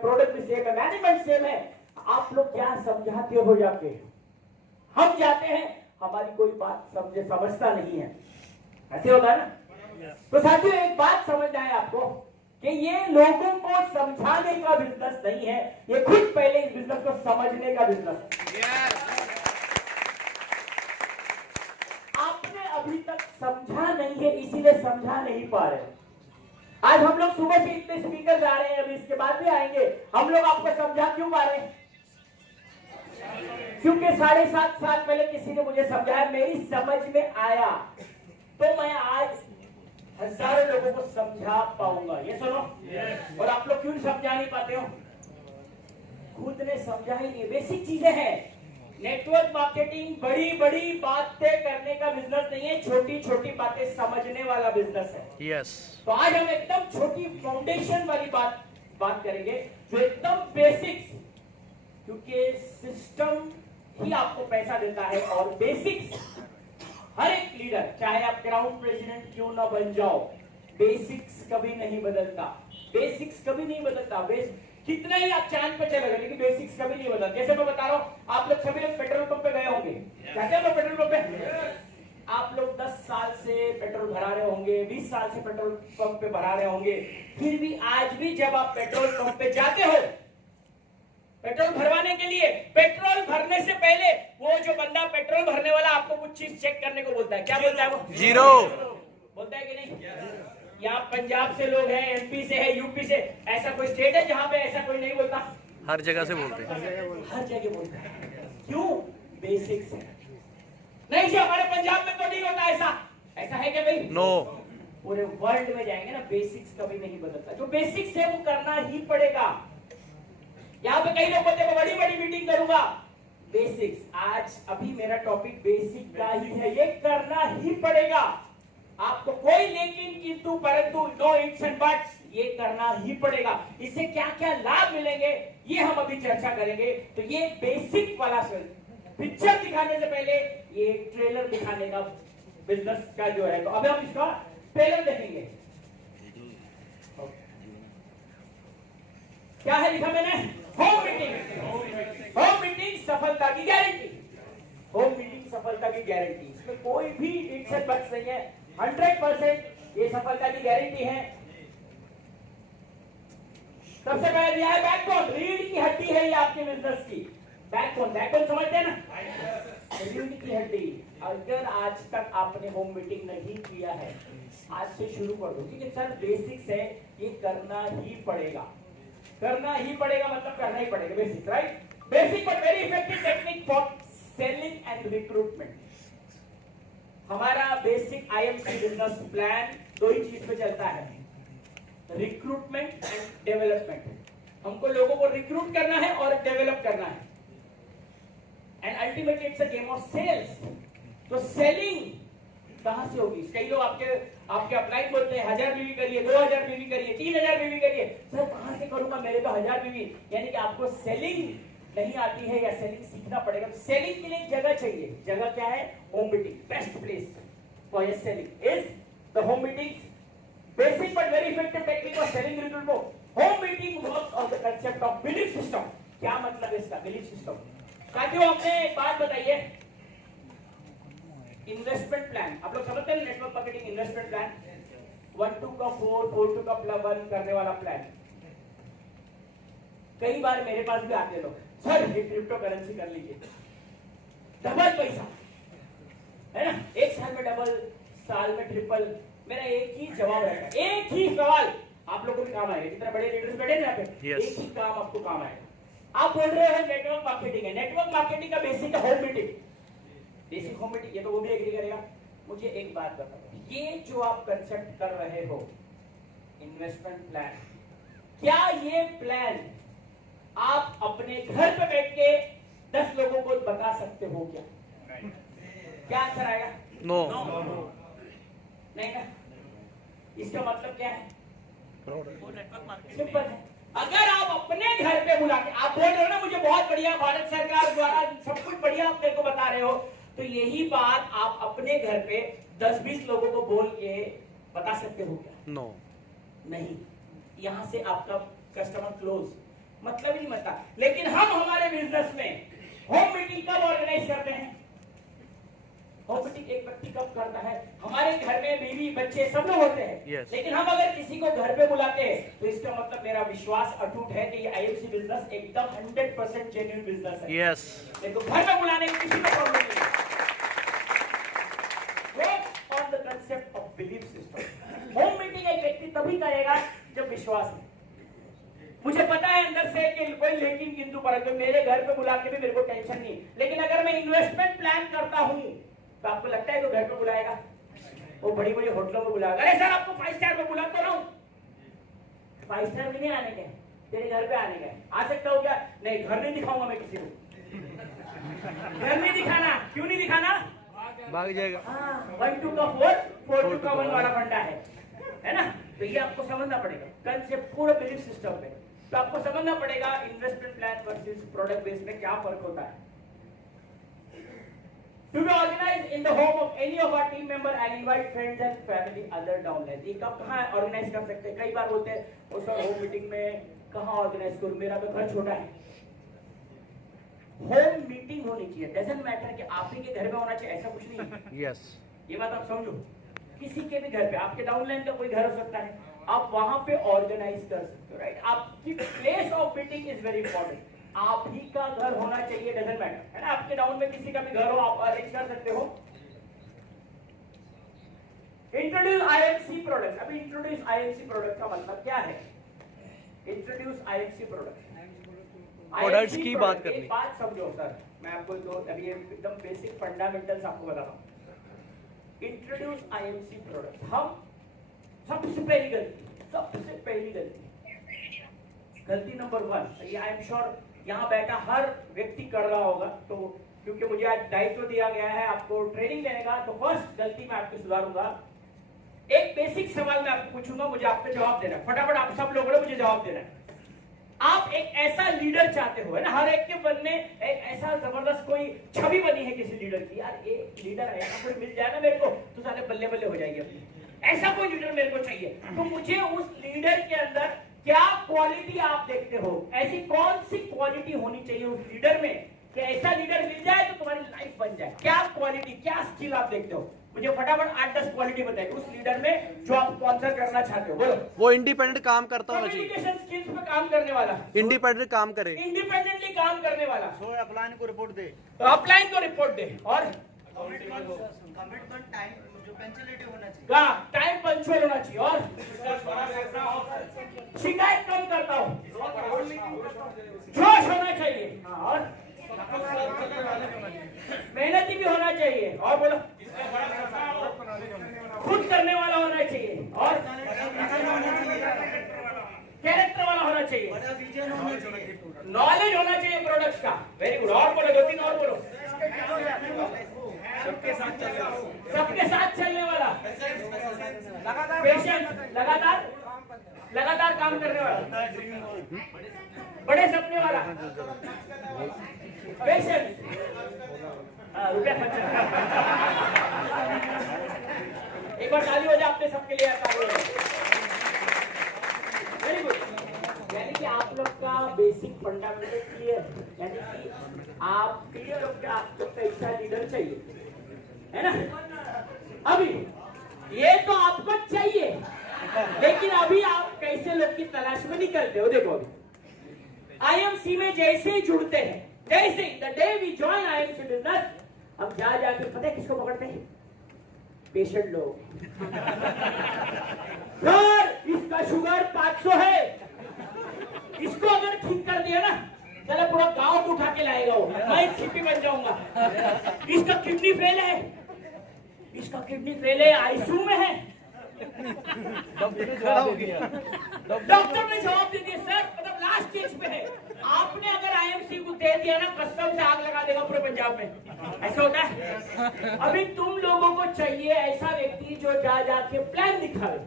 Product भी same है, management same है, आप लोग क्या समझाते हो जाके? हम जाते हैं, हमारी कोई बात समझता नहीं है, ऐसे होता है ना। तो साथियों एक बात समझना है आपको कि ये लोगों को समझाने का बिजनेस नहीं है, ये खुद पहले इस बिजनेस को समझने का बिजनेस है। आपने अभी तक समझा नहीं है, इसीलिए समझा नहीं पा रहे। आज हम लोग सुबह से इतने स्पीकर आ रहे हैं, अभी इसके बाद भी आएंगे, हम लोग आपको समझा क्यों पा रहे हैं? क्योंकि 7.5 साल पहले किसी ने मुझे समझाया, मेरी समझ में आया, तो मैं आज हजारों लोगों को समझा पाऊंगा। ये सुनो, और आप लोग क्यों समझा नहीं पाते हो? खुद ने समझा ही नहीं। बेसिक चीजें हैं। नेटवर्क मार्केटिंग बड़ी बड़ी बातें करने का बिजनेस नहीं है, छोटी छोटी बातें समझने वाला बिजनेस है। यस। तो आज हम एकदम छोटी फाउंडेशन वाली बात करेंगे, जो एकदम बेसिक्स, क्योंकि सिस्टम ही आपको पैसा देता है, और बेसिक्स हर एक लीडर, चाहे आप ग्राउंड प्रेसिडेंट क्यों ना बन जाओ, बेसिक्स कभी नहीं बदलता। बेसिक्स कभी नहीं बदलता। कितना ही आप चांद पे चले गए, लेकिन बेसिक्स कभी नहीं बदलता। जैसे मैं बता रहा हूं, आप लोग सभी लोग पेट्रोल पंप पे गए होंगे, जाते हैं पेट्रोल पंप पे। आप लोग 10 साल से पेट्रोल भरा रहे होंगे, 20 साल से पेट्रोल पंप पे भरा रहे होंगे, फिर भी आज भी जब आप पेट्रोल पंप पे जाते हो पेट्रोल भरवाने के लिए, पेट्रोल भरने से पहले वो जो बंदा पेट्रोल भरने वाला आपको कुछ चीज चेक करने को बोलता है। क्या बोलता है वो? जीरो बोलता है कि नहीं? यहाँ पंजाब से लोग हैं, एमपी से है, यूपी से, ऐसा कोई स्टेट है जहाँ पे ऐसा कोई नहीं बोलता? हर जगह से बोलते हैं, हर जगह बोलता है। क्यों? बेसिक्स है। नहीं जी, हमारे पंजाब में तो नहीं होता ऐसा। ऐसा है क्या भाई? नो। पूरे वर्ल्ड में जाएंगे ना, बेसिक्स कभी नहीं बदलता। जो बेसिक्स है वो करना ही पड़ेगा। यहाँ पे कई लोग बोलते हैं बड़ी बड़ी मीटिंग करूंगा, बेसिक्स, आज अभी मेरा टॉपिक बेसिक का ही है, ये करना ही पड़ेगा आपको। कोई लेकिन किंतु परंतु, नो इट्स एंड बट्स, ये करना ही पड़ेगा। इससे क्या क्या लाभ मिलेंगे ये हम अभी चर्चा करेंगे। तो ये बेसिक वाला पिक्चर दिखाने से पहले ये ट्रेलर दिखाने का बिजनेस का जो है, तो अभी हम इसका ट्रेलर देखेंगे। क्या है लिखा मैंने? Home meeting. होम मीटिंग सफलता की गारंटी। होम मीटिंग सफलता की गारंटी, इसमें कोई भी इट्स एंड बट्स नहीं है, 100% ये सफलता की गारंटी है। सबसे पहले दिया है बैकबोन, रीढ़ की हड्डी है ये आपके बिजनेस की। बैकबोन, बैकबोन समझते हैं ना? रीढ़ की हड्डी। अगर आज तक आपने होम मीटिंग नहीं किया है, आज से शुरू कर दो, क्योंकि सर बेसिक्स है, ये करना ही पड़ेगा। करना ही पड़ेगा मतलब करना ही पड़ेगा। Basic, right? Basic but very effective technique for selling and recruitment. हमारा बेसिक आईएमसी बिजनेस प्लान दो ही चीज पे चलता है, रिक्रूटमेंट एंड डेवलपमेंट। हमको लोगों को रिक्रूट करना है और डेवलप करना है, and ultimately it's a game of sales. तो सेलिंग कहां से होगी? कई लोग आपके अपलाइन बोलते हैं 1000 बीवी करिए, 2000 बीवी करिए, 3000 बीवी करिए। सर कहां से करूंगा, मेरे तो 1000 बीवी। यानी कि आपको सेलिंग नहीं आती है या सेलिंग सीखना पड़ेगा। तो सेलिंग के लिए जगह चाहिए। जगह क्या है? Home meeting. Best place for your selling is the home meeting. Basic but very effective technique for selling recruitment. Home meeting works on the concept of belief system. क्या मतलब है इसका? Belief system. साथियों हमने एक बात बताई है, इन्वेस्टमेंट प्लान। आप लोग समझते हैं नेटवर्क मार्केटिंग इन्वेस्टमेंट प्लान? 1-2 का 4, 4-2 का +1 करने वाला प्लान। कई बार मेरे पास भी आते लोग, सर ये क्रिप्टो करेंसी कर लीजिए, डबल पैसा है ना, एक साल में डबल, साल में ट्रिपल। मेरा एक ही जवाब रहेगा, एक ही सवाल, आप लोगों को भी काम आएगा, जितने बड़े लीडर्स बैठे ना पे, एक ही काम आपको काम आएगा। आप बोल रहे हैं नेटवर्क मार्केटिंग है, नेटवर्क मार्केटिंग का बेसिक है home meeting. Basic home meeting, ये तो वो भी एग्री करेगा। मुझे एक बात बताओ, ये जो आप कंसेप्ट कर रहे हो इन्वेस्टमेंट प्लान, क्या ये प्लान आप अपने घर पे बैठ के 10 लोगों को बता सकते हो क्या? क्या आंसर आएगा? नो। नहीं ना। इसका मतलब क्या है? सिंपल है। अगर आप अपने घर पे बुला के, आप बोल रहे हो ना मुझे बहुत बढ़िया भारत सरकार द्वारा सब कुछ बढ़िया आप मेरे को बता रहे हो, तो यही बात आप अपने घर पे 10-20 लोगों को बोल के बता सकते हो क्या? नो। नहीं। यहां से आपका कस्टमर क्लोज मतलब ही नहीं बनता। लेकिन हम हमारे बिजनेस में होम मीटिंग कब ऑर्गेनाइज करते हैं? होम मीटिंग एक व्यक्ति कब करता है? हमारे घर में बीवी बच्चे सब लोग होते हैं। Yes. लेकिन हम अगर किसी को घर पे बुलाते हैं तो इसका मतलब मेरा विश्वास अटूट है कि ये आईएमसी बिजनेस एकदम 100% जेन्युइन बिजनेस है। यस, देखो घर में बुलाने की किसी को प्रॉब्लम नहीं है। Work on the concept of belief system. Home meeting एक व्यक्ति तभी करेगा जब विश्वास है। मुझे पता है अंदर से कि कोई लेकिन किंतु परंतु मेरे घर पे बुला के भी मेरे को टेंशन नहीं, लेकिन अगर मैं इन्वेस्टमेंट प्लान करता हूँ तो आपको लगता है कि घर पे बुलाएगा? वो बड़ी बड़ी होटलों में बुलाएगा। अरे सर आपको 5 स्टार में बुला तो रहा हूँ, 5 स्टार में नहीं आने के, तेरे घर पे आने का। आ सकता हूँ क्या? नहीं, घर नहीं दिखाऊंगा मैं किसी को। घर नहीं दिखाना। क्यों नहीं दिखाना? भाग जाएगा। 1 2 का 4 4 2 का 1 वाला फंडा है ना? तो ये आपको समझना पड़ेगा कंसेप्ट पूरा बिलीफ सिस्टम में। तो आपको समझना पड़ेगा investment plan versus product base में क्या फर्क होता है। To be organized in the home of any of our team member and invite friends and family other downline. ये कब कहाँ ऑर्गेनाइज कर सकते हैं? कई बार बोलते हैं उस होम मीटिंग में कहाँ ऑर्गेनाइज करूँ, मेरा तो घर छोटा है। होम मीटिंग होनी चाहिए, डजंट मैटर कि आप ही के घर में होना चाहिए, ऐसा कुछ नहीं है। यस, ये बात आप समझो। किसी के भी घर पे, आपके डाउनलाइन का कोई घर हो सकता है, आप वहां पे ऑर्गेनाइज कर सकते हो, राइट? आपकी place of meeting is very important. आप ही का घर होना चाहिए, डजंट मैटर, है ना? आपके डाउन में किसी का भी घर हो, आप अरेंज कर सकते हो। Introduce IMC product. अभी इंट्रोड्यूस आईएमसी प्रोडक्ट का मतलब क्या है? इंट्रोड्यूस आईएमसी प्रोडक्ट, प्रोडक्ट्स की बात करनी। एक बात समझो सर, मैं आपको दो अभी एकदम बेसिक फंडामेंटल्स आपको बता रहा हूं। Introduce IMC product. हम सबसे पहली गलती नंबर 1, ये आई एम श्योर यहाँ बैठा हर व्यक्ति कर रहा होगा, तो क्योंकि मुझे आज दायित्व दिया गया है आपको ट्रेनिंग देने का, तो फर्स्ट गलती मैं आपको सुधारूंगा। एक बेसिक सवाल मैं आपको पूछूंगा, मुझे आपको जवाब देना है। फटाफट आप सब लोगों ने मुझे जवाब देना है। आप एक ऐसा लीडर चाहते हो, है ना? हर एक के मन में एक ऐसा जबरदस्त कोई छवि बनी है किसी लीडर की, यार एक लीडर है, ऐसा कोई मिल जाए ना मेरे को तो साले बल्ले बल्ले हो जाएगी अपनी। ऐसा कोई लीडर मेरे को चाहिए। तो मुझे उस लीडर के अंदर क्या क्वालिटी आप देखते हो? ऐसी कौन सी क्वालिटी होनी चाहिए उस लीडर में कि ऐसा लीडर मिल जाए तो तुम्हारी लाइफ बन जाए? क्या क्वालिटी, क्या स्किल आप देखते हो? मुझे फटाफट 8-10 क्वालिटी बताइए उस लीडर में जो आप स्पॉन्सर करना चाहते हो। बोलो। वो इंडिपेंडेंट काम करता होना चाहिए, कम्युनिकेशन स्किल्स पे काम करने वाला, इंडिपेंडेंट काम करे, इंडिपेंडेंटली काम करने वाला, अपलाइन को रिपोर्ट दे, अपलाइन को रिपोर्ट दे, और कमिटमेंट टाइम जो पंक्चुअलिटी होना चाहिए, टाइम पंक्चुअल होना चाहिए, और शिकायत कम करता हूँ, जोश होना चाहिए, और मेहनती भी होना चाहिए, और बोलो खुद करने वाला होना चाहिए, और कैरेक्टर वाला होना चाहिए, नॉलेज होना चाहिए प्रोडक्ट्स का। Very good. और बोलो, 2-3 और बोलो। सबके साथ चलने वाला, पेशेंस, लगातार काम करने वाला, बड़े सपने वाला, पेशेंस, रुपया खर्च। एक बार ताली हो जाए अपने सबके लिए, ताली हो जाए। Very good. यानी कि आप लोग का बेसिक फंडामेंटल क्लियर, यानी कि आप क्लियर हो कि आपको कैसा लीडर चाहिए, है ना? अभी ये तो आपको चाहिए, लेकिन अभी आप कैसे लोग की तलाश में निकलते हो? देखो अभी आईएमसी में जैसे ही जुड़ते हैं, जैसे the day we join IMC business, अब जाके पता है किसको पकड़ते हैं? पेशेंट लोग। सर इसका शुगर 500 है, इसको अगर ठीक कर दिया ना, चलो पूरा गांव को उठा के लाएगा वो, मैं सीपी बन जाऊंगा। इसका किडनी फेल है, आईसीयू में है। डॉक्टर ने जवाब दे दिया, सर मतलब लास्ट स्टेज पे है। आपने अगर आईएमसी को दे दिया ना, कसम से आग लगा देगा पूरे पंजाब में। ऐसा होता है। अभी तुम लोगों को चाहिए ऐसा व्यक्ति जो जाके प्लान दिखावे।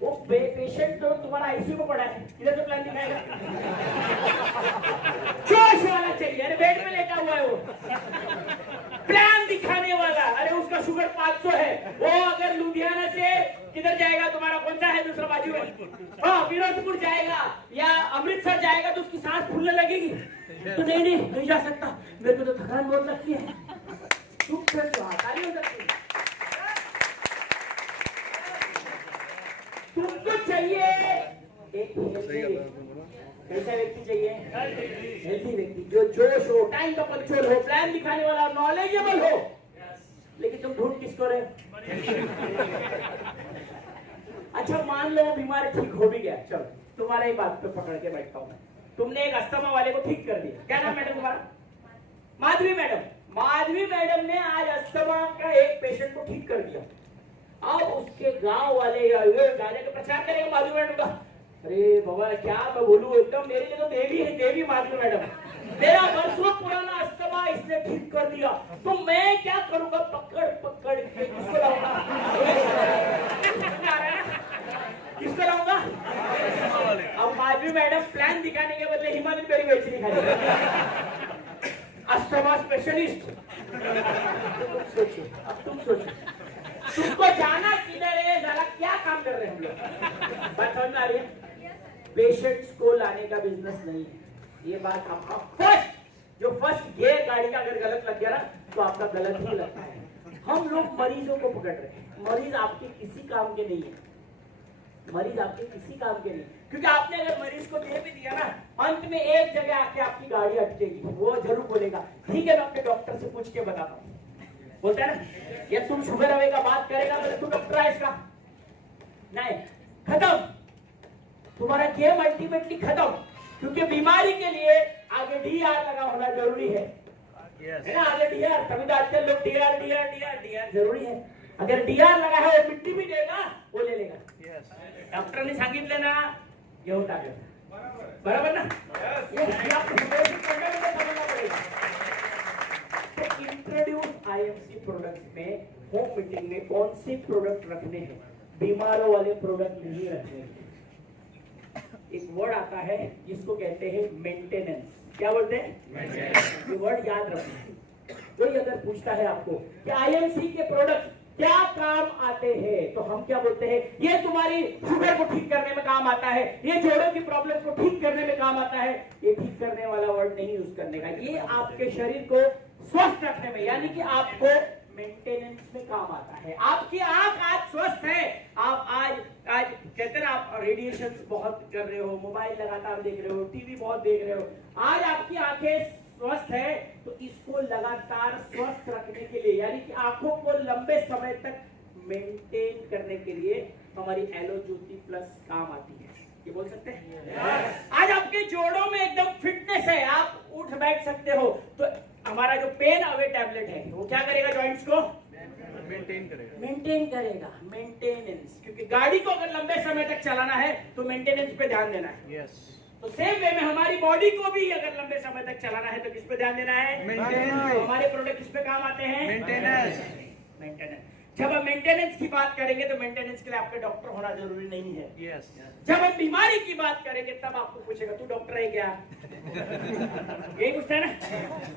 वो पेशेंट तो तुम्हारा आईसीयू में पड़ा है, इधर तो प्लान दिखाएगा। जोश वाला चाहिए, अरे बेड में लेटा हुआ है वो, प्लान दिखाने वाला। अरे उसका शुगर 500 है, वो अगर लुधियाना से किधर जाएगा, तुम्हारा कौन सा है दूसरा बाजू में, हाँ फिरोजपुर जाएगा या अमृतसर जाएगा, तो उसकी सांस फूल फूलने लगेगी तो नहीं जा सकता, मेरे को तो थकान बहुत लगती है। तुम सोचो, ताली हो सकती है। तुमको चाहिए एक कैसा व्यक्ति चाहिए? हेल्थी व्यक्ति, जो जोश हो, टाइम का कंट्रोल हो, प्लान दिखाने वाला, नॉलेजेबल हो। लेकिन तुम ढूंढ किसको रहे? अच्छा मान लो बीमार ठीक हो भी गया, चलो तुम्हारा ही बात पे पकड़ के बैठता हूँ। तुमने एक अस्थमा वाले को ठीक कर दिया, क्या नाम मैडम तुम्हारा? माधवी मैडम। माधवी मैडम ने आज अस्थमा का एक पेशेंट को ठीक कर दिया। अब उसके गांव वाले गाने का प्रचार करेंगे माधवी मैडम का। अरे बाबा क्या मैं बोलूं, एकदम मेरे लिए तो देवी है, देवी माधवी मैडम। मेरा वर्षों पुराना अस्थमा इसने ठीक कर दिया, तो मैं क्या करूंगा? पकड़ पकड़ के किसको लाऊंगा? किसको लाऊंगा? अब माधवी मैडम प्लान दिखाने के बदले हिमालय पेरी बेच दिखाई, अस्थमा स्पेशलिस्ट। तुम सोचो, अब तुम सोचो, तुमको जाना किधर है? जरा क्या काम कर रहे हैं हम लोग? बात समझ में आ रही है? पेशेंट्स को लाने का बिजनेस नहीं है ये बात। आपका फर्स्ट गियर गाड़ी का अगर गलत लग गया ना तो आपका गलत ही लगता है। हम लोग मरीजों को पकड़ रहे हैं। मरीज आपके किसी काम के नहीं है, मरीज आपके किसी काम के नहीं, क्योंकि आपने अगर मरीज को दे भी दिया ना, अंत में एक जगह आके आपकी गाड़ी अटकेगी। वो जरूर बोलेगा ठीक है मैं अपने डॉक्टर से पूछ के बताता हूँ, बोलता है ना। ये तुम शुगर अवे का बात करेगा तो तू डॉक्टर है इसका नहीं, खत्म, तुम्हारा गेम अल्टीमेटली खत्म। क्योंकि बीमारी के लिए आगे डीआर लगा होना जरूरी है, है ना? आगे डीआर, तभी तो आजकल लोग डीआर जरूरी है। अगर डीआर लगा है वो मिट्टी भी देगा, वो ले लेगा। डॉक्टर ने सांगितलं ना, ये होता है बराबर ना? ये आपको समझना पड़ेगा। तो इंट्रोड्यूस आईएमसी प्रोडक्ट में होम मीटिंग में कौन से प्रोडक्ट रखने हैं? बीमारों वाले प्रोडक्ट नहीं रखने हैं। एक वर्ड आता है जिसको कहते हैं मेंटेनेंस। क्या बोलते हैं? ये वर्ड याद रखना। कोई अगर पूछता है आपको कि आईएमसी के प्रोडक्ट क्या काम आते हैं, तो हम क्या बोलते हैं? ये तुम्हारी शुगर को ठीक करने में काम आता है, ये जोड़ों की प्रॉब्लम को ठीक करने में काम आता है। ये ठीक करने वाला वर्ड नहीं यूज करने का, ये आपके शरीर को स्वस्थ रखने में, यानी कि आपको मेंटेनेंस में काम आता है। आपकी आंख आज स्वस्थ है, आप आज कहते हैं आप रेडिएशन बहुत कर रहे हो, मोबाइल लगातार देख रहे हो, टीवी बहुत देख रहे हो, आज आपकी आंखें स्वस्थ है, तो इसको लगातार स्वस्थ रखने के लिए, यानी कि आंखों को लंबे समय तक मेंटेन करने के लिए हमारी एलो ज्योति प्लस काम आती है। ये बोल सकते हैं? आज आपके जोड़ों में एकदम फिटनेस है, आप उठ बैठ सकते हो, तो हमारा जो पेन अवे टैबलेट है वो क्या करेगा? जॉइंट्स को मेंटेन करेगा। मेंटेनेंस, क्योंकि गाड़ी को अगर लंबे समय तक चलाना है तो मेंटेनेंस पे ध्यान देना है। तो सेम वे में हमारी बॉडी को भी अगर लंबे समय तक चलाना है तो किस पे ध्यान देना है? मेंटेनेंस। हमारे प्रोडक्ट किस पे काम आते हैं? मेंटेनेंस। जब हम मेंटेनेंस की बात करेंगे तो मेंटेनेंस के लिए आपके डॉक्टर होना जरूरी नहीं है। जब हम बीमारी की बात करेंगे तब आपको पूछेगा तू डॉक्टर है क्या? यही पूछता है ना।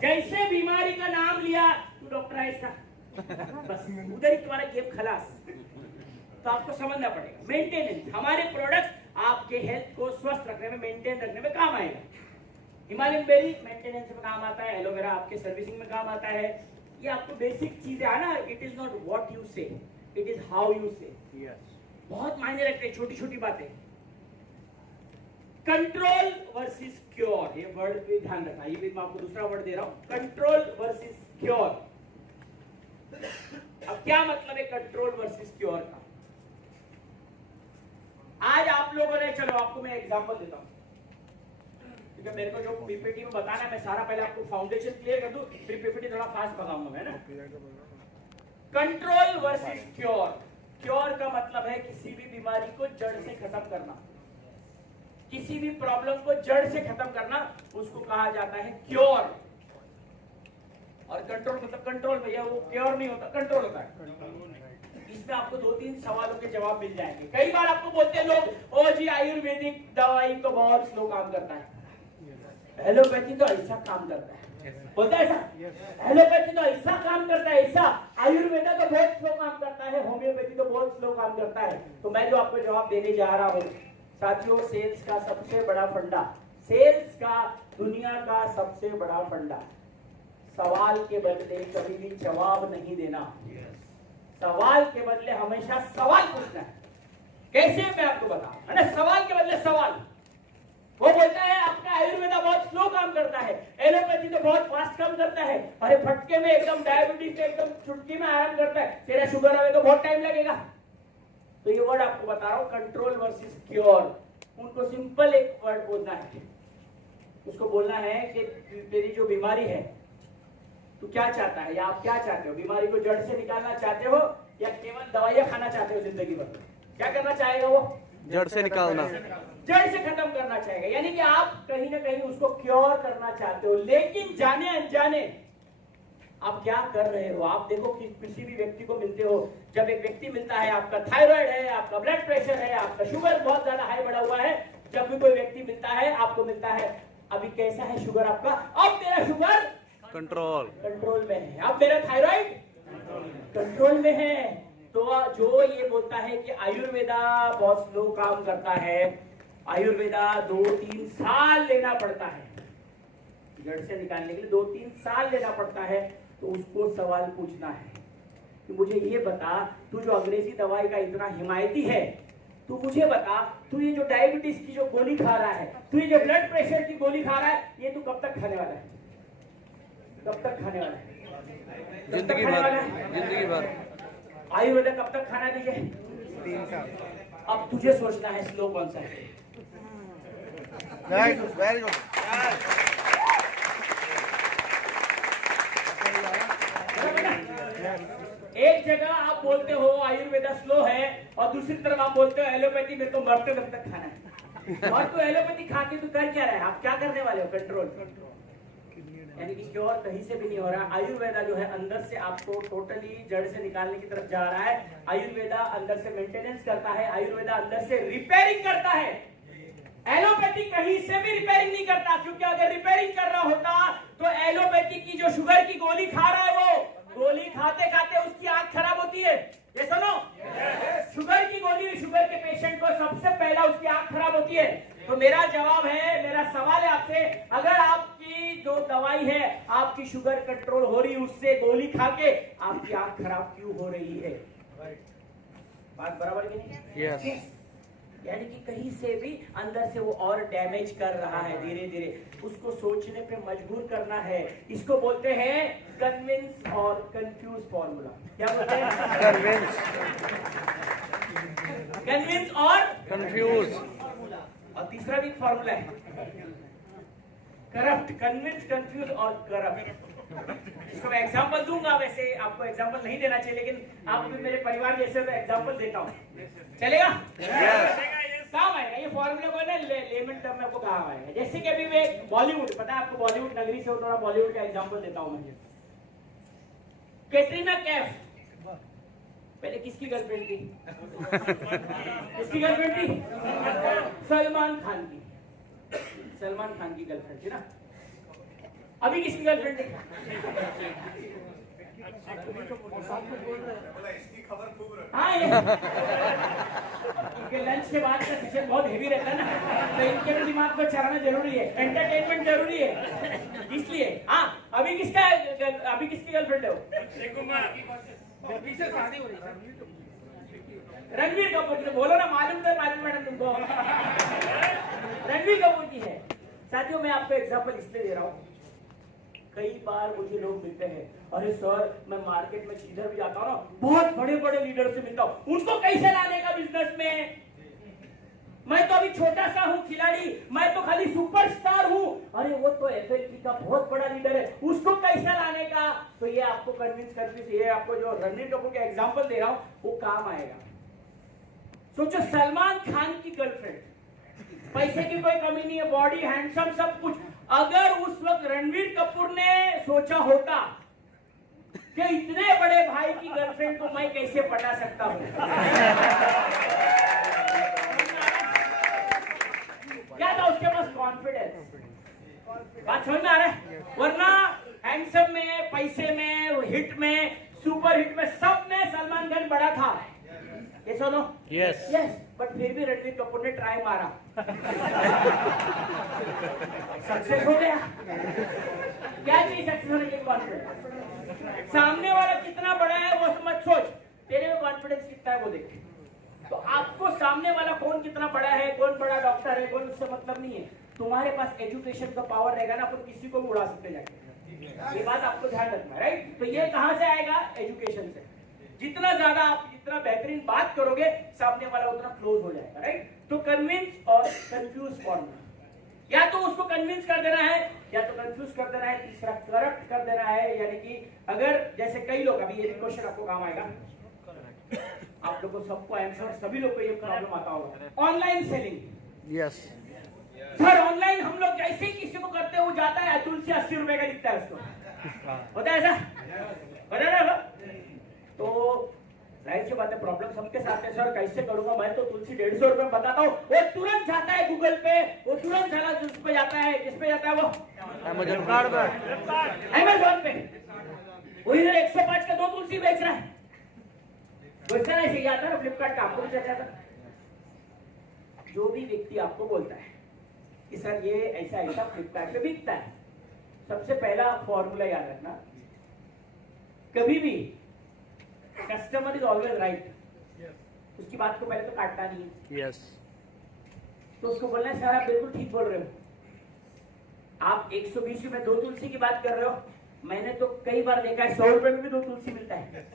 जैसे बीमारी का नाम लिया तू डॉक्टर है इसका, बस उधर ही तुम्हारा गेम खलास। तो आपको समझना पड़ेगा मेंटेनेंस। हमारे प्रोडक्ट्स आपके हेल्थ को स्वस्थ रखने में, मेंटेन रखने में काम आएगा। हिमालयन बेरी मेंटेनेंस में काम आता है, एलोवेरा आपके सर्विसिंग में काम आता है। ये आपको बेसिक चीजें है ना। It is not what you से, इट इज हाउ यू से। बहुत मायने रखते हैं छोटी छोटी बातें। कंट्रोल वर्सेस क्योर, ये वर्ड पे ध्यान रखना। ये भी मैं आपको दूसरा वर्ड दे रहा हूं, कंट्रोल वर्सेस क्योर। अब क्या मतलब है कंट्रोल वर्सेस क्योर का? आज आप लोगों ने, चलो आपको मैं एग्जांपल देता हूं, क्योंकि मेरे को जो पीपीटी में बताना है मैं सारा पहले आपको फाउंडेशन क्लियर कर दूं, फिर पीपीटी थोड़ा फास्ट बताऊंगा मैं ना। Control versus cure. क्योर का मतलब है किसी भी बीमारी को जड़ से खत्म करना, किसी भी प्रॉब्लम को जड़ से खत्म करना, उसको कहा जाता है क्योर। और कंट्रोल मतलब कंट्रोल, भैया वो क्योर नहीं होता, कंट्रोल होता है। इसमें आपको 2-3 सवालों के जवाब मिल जाएंगे। कई बार आपको बोलते हैं लोग, ओ जी आयुर्वेदिक दवाई तो बहुत स्लो काम करता है, एलोपैथी तो ऐसा काम करता है, बोलता है ऐसा, एलोपैथी तो ऐसा काम करता है ऐसा, आयुर्वेदा तो बहुत स्लो काम करता है, होम्योपैथी तो बहुत स्लो काम करता है। तो मैं जो आपको जवाब देने जा रहा हूँ साथियों, सेल्स का सबसे बड़ा फंडा, सेल्स का का सबसे बड़ा फंडा, सवाल के बदले कभी भी जवाब नहीं देना, सवाल के बदले हमेशा सवाल पूछना है। कैसे मैं आपको बताऊं, है ना, सवाल के बदले सवाल। वो बोलता है आपका आयुर्वेदा बहुत स्लो काम करता है, एलोपैथी तो बहुत फास्ट काम करता है, अरे फटके में एकदम डायबिटीज एकदम चुटकी में आराम करता है, तेरा शुगर आवे तो बहुत टाइम लगेगा। तो ये वर्ड आपको बता रहा हूं, कंट्रोल वर्सेस क्योर। उनको सिंपल एक वर्ड बोलना है, उसको बोलना है कि तेरी जो बीमारी है तू क्या चाहता है, या आप क्या चाहते हो, बीमारी को जड़ से निकालना चाहते हो या केवल दवाइयां खाना चाहते हो जिंदगी भर? क्या करना चाहेगा वो? जड़ से निकालना, जड़ से खत्म करना चाहेगा। यानी कि आप कहीं ना कहीं उसको क्योर करना चाहते हो, लेकिन जाने अनजाने आप क्या कर रहे हो। आप देखो कि किसी भी व्यक्ति को मिलते हो, जब एक व्यक्ति मिलता है, आपका थायराइड है, आपका ब्लड प्रेशर है, आपका शुगर बहुत ज्यादा हाई बढ़ा हुआ है, जब भी कोई व्यक्ति मिलता है, आपको मिलता है, अभी कैसा है शुगर आपका? अब मेरा शुगर कंट्रोल में है, अब मेरा थायराइड कंट्रोल में है। तो जो ये बोलता है कि आयुर्वेदा बहुत स्लो काम करता है, आयुर्वेदा 2-3 साल लेना पड़ता है, जड़ से निकालने के लिए 2-3 साल लेना पड़ता है, तो उसको सवाल पूछना है कि मुझे ये बता, तू जो अंग्रेजी दवाई का इतना हिमायती है, तू मुझे बता, तू ये जो डायबिटीज की जो गोली खा रहा है, तू ये जो ब्लड प्रेशर की गोली खा रहा है, ये तू कब तक खाने वाला है? कब तक खाने वाला है? जिंदगी भर। आयुर्वेदा कब तक खाना दीजिए? 3 साल। अब तुझे सोचना है स्लो कौन सा है। Very good. एक जगह आप बोलते हो आयुर्वेदा स्लो है और दूसरी तरफ आप बोलते हो एलोपैथी में तो मरते दम तक खाना है। और तो एलोपैथी खा के तू कर क्या रहा है? आप क्या करने वाले हो? कंट्रोल। यानी कि क्योर कहीं से भी नहीं हो रहा। आयुर्वेदा जो है अंदर से आपको टोटली जड़ से निकालने की तरफ जा रहा है। आयुर्वेदा अंदर से मेंटेनेंस करता है, आयुर्वेदा अंदर से रिपेयरिंग करता है। एलोपैथी कहीं से भी रिपेयरिंग नहीं करता, क्योंकि अगर रिपेयरिंग कर रहा होता तो एलोपैथी की जो शुगर की गोली खा रहा है, वो गोली खाते खाते उसकी आंख खराब होती है। ये सुनो, शुगर की गोली शुगर के पेशेंट को सबसे पहला उसकी आंख खराब होती है। तो मेरा जवाब है, मेरा सवाल है आपसे, अगर आपकी जो दवाई है, आपकी शुगर कंट्रोल हो रही, उससे गोली खा के आपकी आंख खराब क्यों हो रही है? बात बराबर की नहीं? यस। यानी कि कहीं से भी अंदर से वो और डैमेज कर रहा है, धीरे धीरे उसको सोचने पे मजबूर करना है। इसको बोलते हैं कन्विंस और कंफ्यूज फॉर्मूला। क्या बोलते हैं? कन्विंस और कंफ्यूज। और तीसरा भी फॉर्मूला है करप्ट। कन्विंस, कंफ्यूज और करप्ट। इसको मैं एग्जांपल दूंगा, वैसे आपको एग्जांपल नहीं देना चाहिए, लेकिन आप भी मेरे परिवार जैसे तो एग्जांपल देता हूँ, चलेगा? काम आएगा ये फॉर्मूले को ना, लेमन टर्म में आपको काम आएगा। जैसे कि अभी मैं बॉलीवुड, पता है आपको बॉलीवुड नगरी से, थोड़ा बॉलीवुड का एग्जांपल देता हूँ मैं। कैटरीना कैफ पहले किसकी गर्लफ्रेंड थी? किसकी गर्लफ्रेंड थी? सलमान खान की। सलमान खान की गर्लफ्रेंड थी ना। अभी किसकी गर्लफ्रेंड है? हाँ, इनके लंच के बाद का सेशन बहुत हेवी रहता है ना, तो इनके भी दिमाग को चलाना जरूरी है, एंटरटेनमेंट जरूरी है, इसलिए। हाँ, अभी किसकी गर्लफ्रेंड है वो? शादी हो रही है रणवीर कपूर की। बोलो ना, मालूम है मैडम तुमको। रणवीर कपूर की है। साथियों, मैं आपको एग्जांपल इसलिए दे रहा हूँ, कई बार मुझे लोग मिलते हैं, अरे सर मैं मार्केट में जिधर भी जाता हूँ ना, बहुत बड़े बड़े लीडर से मिलता हूँ, उनको कैसे लाने का बिजनेस में? मैं तो अभी छोटा सा हूँ खिलाड़ी, मैं तो खाली सुपरस्टार हूँ। अरे वो तो एफएलपी का बहुत बड़ा लीडर है, उसको कैसे लाने का? तो ये आपको कन्विंस करने से, ये आपको जो रणवीर कपूर का एग्जांपल दे रहा हूँ वो काम आएगा। सोचो, सलमान खान की गर्लफ्रेंड, पैसे की कोई कमी नहीं है, बॉडी हैंडसम सब कुछ। अगर उस वक्त रणवीर कपूर ने सोचा होता कि इतने बड़े भाई की गर्लफ्रेंड को मैं कैसे पटा सकता हूं, क्या था उसके पास? कॉन्फिडेंस। बात समझ में आ रहा है? वरना हैंडसम में, पैसे में, हिट में, सुपर हिट में, सब में सलमान खान बड़ा था। ये सुनो यस यस, बट फिर भी रणबीर कपूर ने ट्राई मारा, सक्सेस हो गया। क्या चाहिए सक्सेस होने के लिए? कॉन्फिडेंस। सामने वाला कितना बड़ा है वो मत सोच, तेरे में कॉन्फिडेंस कितना है वो देख। तो आपको सामने वाला कौन कितना बड़ा है, कौन बड़ा डॉक्टर है, कौन, उससे मतलब नहीं है। तुम्हारे पास एजुकेशन का पावर रहेगा ना, अपन किसी को भी उड़ा सकते जाके। ये बात आपको ध्यान रखना है, राइट। तो ये कहां से आएगा? एजुकेशन से। जितना ज्यादा आप जितना बेहतरीन बात करोगे, सामने वाला उतना क्लोज हो जाएगा, राइट। तो कन्विंस और कंफ्यूज फॉर्मूला, या तो उसको कन्विंस कर देना है या तो कंफ्यूज कर देना है, तीसरा करप्ट कर देना है। यानी कि अगर जैसे कई लोग, अभी ये क्वेश्चन आपको काम आएगा, आप लोगों को सबको, आई एम श्योर सभी लोग को ये प्रॉब्लम आता होगा, online selling. Yes sir online हम लोग जैसे ही किसी को करते हैं, वो जाता है तुलसी 80 रुपए का दिखता है उसको, होता है ऐसा, बता रहे हो? तो जाहिर सी बात है, प्रॉब्लम सबके साथ है। सर कैसे करूंगा, मैं तो तुलसी 150 रुपए में बताता हूँ, वो तुरंत जाता है गूगल पे, वो तुरंत सारा उस पे जाता है, किस पे जाता है वो? अमेज़न पे। वो इधर 105 का 2 तुलसी बेच रहा है, वैसा नहीं आता ना फ्लिपकार्ट का, आपको भी चल जाता। जो भी व्यक्ति आपको बोलता है कि सर ये ऐसा ऐसा फ्लिपकार्ट पे बिकता है, सबसे पहला फॉर्मूला याद रखना, कभी भी कस्टमर इज ऑलवेज राइट। उसकी बात को पहले तो काटना नहीं है। यस तो उसको बोलना है सर आप बिल्कुल ठीक बोल रहे हो, आप 120 रुपए 2 तुलसी की बात कर रहे हो, मैंने तो कई बार देखा है 100 रुपए में भी 2 तुलसी मिलता है।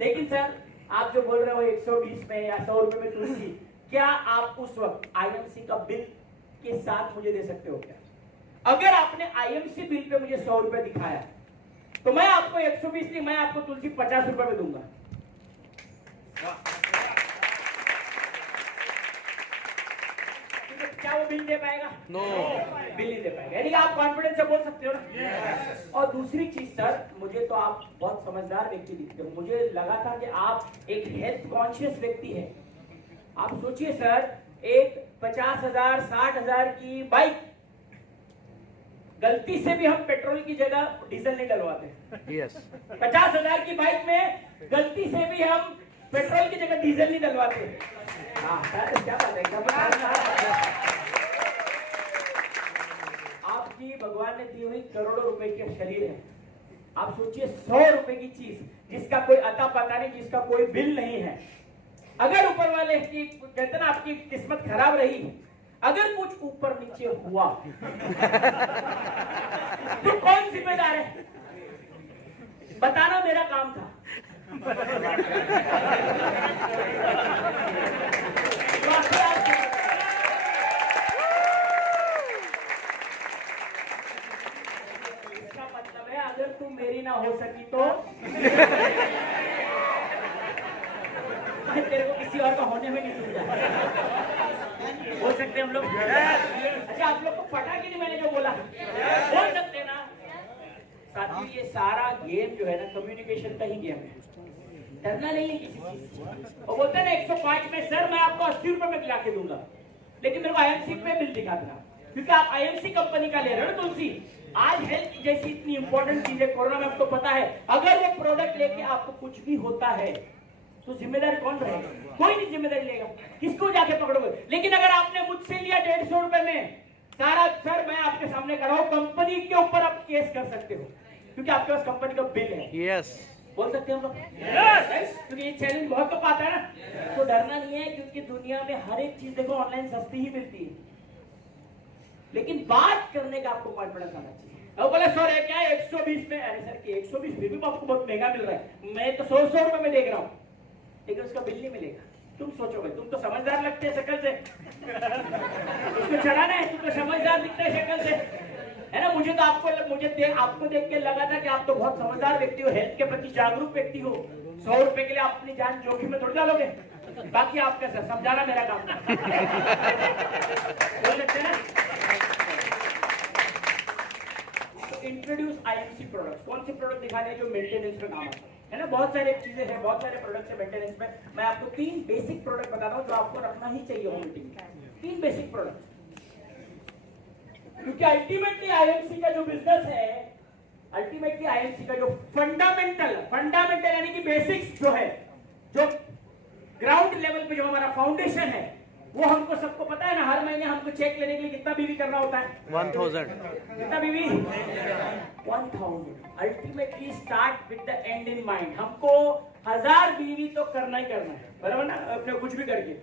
लेकिन सर आप जो बोल रहे हो 120 में या 100 रुपए में तुलसी, क्या आप उस वक्त IMC का बिल के साथ मुझे दे सकते हो क्या? अगर आपने IMC बिल पे मुझे 100 रुपए दिखाया, तो मैं आपको 120 नहीं, मैं आपको तुलसी 50 रुपए में दूंगा। क्या वो बिल दे पाएगा? नो बिल नहीं दे पाएगा। यानी आप कॉन्फिडेंस से बोल सकते हो ना। और दूसरी चीज सर, मुझे तो आप बहुत समझदार व्यक्ति दिखते हो, मुझे लगा था कि आप एक हेल्थ कॉन्शियस व्यक्ति है। आप सोचिए सर, एक 50,000 60,000 की बाइक, गलती से भी हम पेट्रोल की जगह डीजल नहीं डलवाते। यस 50,000 की बाइक में गलती से भी हम पेट्रोल की जगह डीजल नहीं डलवाते। हाँ क्या बात है। आपकी भगवान ने दी हुई करोड़ों रुपए के शरीर है, आप सोचिए 100 रुपए की चीज जिसका कोई अता पता नहीं, जिसका कोई बिल नहीं है, अगर ऊपर वाले की कहते ना आपकी किस्मत खराब रही, अगर कुछ ऊपर नीचे हुआ तो कौन जिम्मेदार है? बताना मेरा काम था। इसका मतलब है अगर तुम मेरी ना हो सकी तो तेरे को किसी और का होने में नहीं दूंगा। बोल सकते हम लोग? अच्छा आप लोग को पता कि नहीं मैंने जो बोला? बोल सकते ना? साथियों ये सारा गेम जो है ना, कम्युनिकेशन का ही गेम है, डरना नहीं है किसी चीज। और बोलते हैं ना 105 में सर मैं आपको 80 रुपए में दिला के दूंगा, लेकिन मेरे को IMC पे बिल दिखा देना, क्योंकि आप IMC कंपनी का ले रहे हो ना तुलसी। आज हेल्थ जैसी इतनी इंपॉर्टेंट चीज है, कोरोना में आपको पता है, अगर वो प्रोडक्ट लेके आपको कुछ भी होता है तो जिम्मेदारी कौन रहेगा? कोई नहीं जिम्मेदारी लेगा, किसको जाके पकड़ोगे? लेकिन अगर आपने मुझसे लिया 150 रुपए में सारा, सर मैं आपके सामने खड़ा हूं, कंपनी के ऊपर आप केस कर सकते हो, क्योंकि आपके पास कंपनी का बिल है। यस बोल सकते हैं हम लोग? यस। क्योंकि ये चैलेंज बहुत तो पाता है ना, तो डरना नहीं है, क्योंकि दुनिया में हर एक चीज देखो ऑनलाइन सस्ती ही मिलती है, लेकिन बात करने का आपको कॉन्फिडेंस आना चाहिए। अब बोले सर है क्या 120 में? अरे सर कि 120 फिर भी आपको बहुत महंगा मिल रहा है, मैं तो 100 रुपए में देख रहा हूँ, लेकिन उसका बिल नहीं मिलेगा। तुम सोचोगे, तुम तो समझदार लगते हैं शक्ल से, उसको चढ़ाना है, तुम तो समझदार दिखते हैं शक्ल से, है ना? मुझे तो आपको देख के लगा था कि आप तो बहुत समझदार व्यक्ति हो, हेल्थ के प्रति जागरूक व्यक्ति हो। 100 रुपए के लिए आप अपनी जान जोखिम में थोड़ी डालोगे। बाकी आपका सर समझाना मेरा काम था। बोल सकते हैं ना? Introduce IMC products. कौन से प्रोडक्ट दिखाने हैं जो मेंटेनेंस में काम आता है ना? बहुत सारे चीजें हैं, बहुत सारे प्रोडक्ट्स है मेंटेनेंस में। मैं आपको 3 बेसिक प्रोडक्ट बताता हूं जो आपको रखना ही चाहिए होम मीटिंग में। 3 बेसिक प्रोडक्ट, क्योंकि अल्टीमेटली IMC का जो बिजनेस है, अल्टीमेटली IMC का जो फंडामेंटल यानी कि बेसिक्स जो है, जो ग्राउंड लेवल पे जो हमारा फाउंडेशन है वो हमको सबको पता है ना, हर महीने हमको चेक लेने के लिए कितना बीवी करना होता है? 1000 कितना बीवी? 1000। Ultimately start with the and in mind. हमको 1000 बीवी तो करना ही करना है, बराबर ना, अपने कुछ भी करके।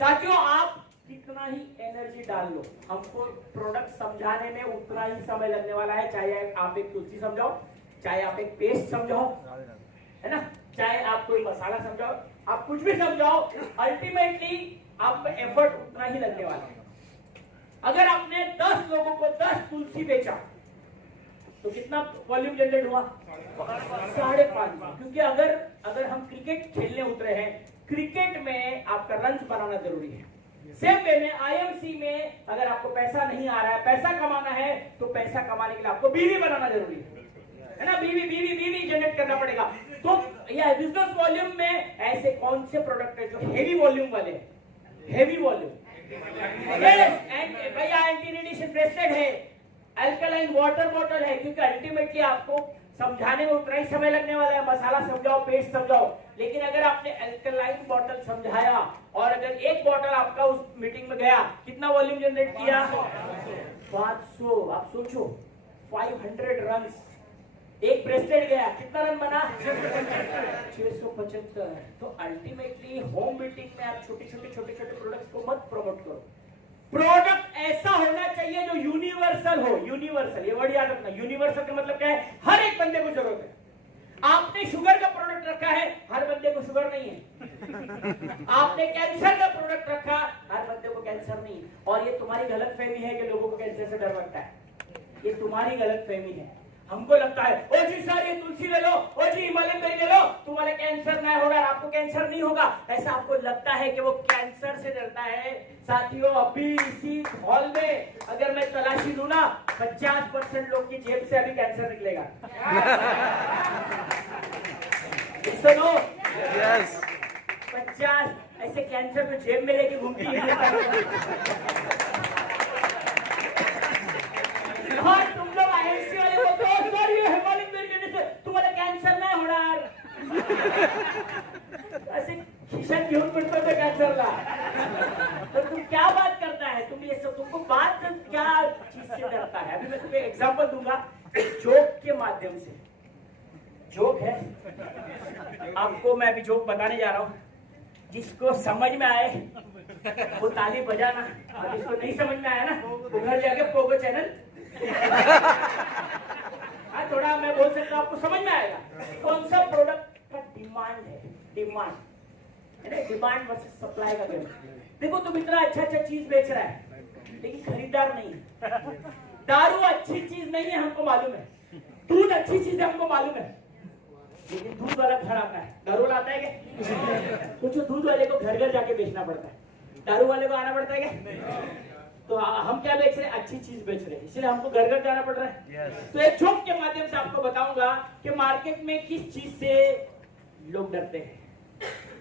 साथियों, आप कितना ही एनर्जी डाल लो, हमको प्रोडक्ट समझाने में उतना ही समय लगने वाला है। चाहे आप एक तुलसी समझाओ, चाहे आप एक पेस्ट समझाओ, है ना, चाहे आप कोई मसाला समझाओ, आप कुछ भी समझाओ, अल्टीमेटली आपका एफर्ट उतना ही लगने वाला है। अगर आपने 10 लोगों को 10 तुलसी बेचा तो कितना वॉल्यूम जनरेट हुआ? 5.5। क्योंकि अगर हम क्रिकेट खेलने उतरे हैं, क्रिकेट में आपका रन्स बनाना जरूरी है। सेम वे में आईएमसी में अगर आपको पैसा नहीं आ रहा है, पैसा कमाना है, तो पैसा कमाने के लिए आपको बीवी बनाना जरूरी है ना, बीवी जनरेट करना पड़ेगा। तो यह बिजनेस वॉल्यूम में ऐसे कौन से प्रोडक्ट है जो हेवी वॉल्यूम वाले हैं? हेवी वॉल्यूम, भैया एंटी रेडिएशन ब्रेसलेट है, अल्कलाइन वाटर बॉटल है, क्योंकि अल्टीमेटली आपको समझाने में उतना ही समय लगने वाला है। मसाला समझाओ, पेस्ट समझाओ, लेकिन अगर आपने अल्कलाइन बॉटल समझाया और अगर एक बॉटल आपका उस मीटिंग में गया, कितना वॉल्यूम जनरेट किया? 500। आप सोचो, 500 रन। एक ब्रेसलेट गया, कितना रन बना? 675। तो अल्टीमेटली होम मीटिंग में आप छोटे छोटे प्रोडक्ट्स को मत प्रमोट करो। प्रोडक्ट ऐसा होना चाहिए जो यूनिवर्सल हो। यूनिवर्सल, ये वर्ड याद रखना। यूनिवर्सल का मतलब क्या है? हर एक बंदे को जरूरत है। आपने शुगर का प्रोडक्ट रखा है, हर बंदे को शुगर नहीं है। आपने कैंसर का प्रोडक्ट रखा, हर बंदे को कैंसर नहीं है। और ये तुम्हारी गलतफहमी है कि लोगों को कैंसर से डर लगता है। ये तुम्हारी गलतफहमी है। हमको लगता है ओ जी सर ये तुलसी ले लो, ओ जी हिमालयन बेरी ले लो, तुम्हारे कैंसर ना होगा, आपको कैंसर नहीं होगा। ऐसा आपको लगता है कि वो कैंसर से डरता है। साथियों, अभी इसी हॉल में अगर मैं तलाशी लूं ना, 50% लोग की जेब से अभी कैंसर निकलेगा। सुनो, यस 50 ऐसे कैंसर तो जेब में लेके घूमती है। हाँ, तुम लोग आईएमसी वाले को तो सर ये हिमालयन बेरी लेने से तुम्हारा कैंसर नहीं होणार। ऐसे खिशन घेऊन पड़ता था कैंसर ला। तो तुम क्या बात करता है? तुम ये सब, तुमको बात क्या चीज से डरता है? अभी मैं तुम्हें एग्जांपल दूंगा जोक के माध्यम से। जोक है, आपको मैं अभी जोक बताने जा रहा हूँ। जिसको समझ में आए वो ताली बजाना, और जिसको नहीं समझ में आया ना वो घर जाके पोगो चैनल। हाँ, थोड़ा मैं बोल सकता हूँ, आपको समझ में आएगा। कौन सा प्रोडक्ट का डिमांड है? डिमांड वर्सेस सप्लाई का गेम। देखो, तुम इतना अच्छा चीज बेच रहा है लेकिन खरीदार नहीं है। दारू अच्छी चीज नहीं है, हमको मालूम है। दूध अच्छी चीज है, हमको मालूम है, लेकिन दूध वाला घर आता है। दारू वाला आता है क्या? कुछ दूध वाले को घर घर जाके बेचना पड़ता है, दारू वाले को आना पड़ता है क्या? तो हम क्या बेच रहे हैं? अच्छी चीज बेच रहे हैं, इसलिए हमको घर घर जाना पड़ रहा है। तो एक जोक के माध्यम से आपको बताऊंगा कि मार्केट में किस चीज से लोग डरते हैं।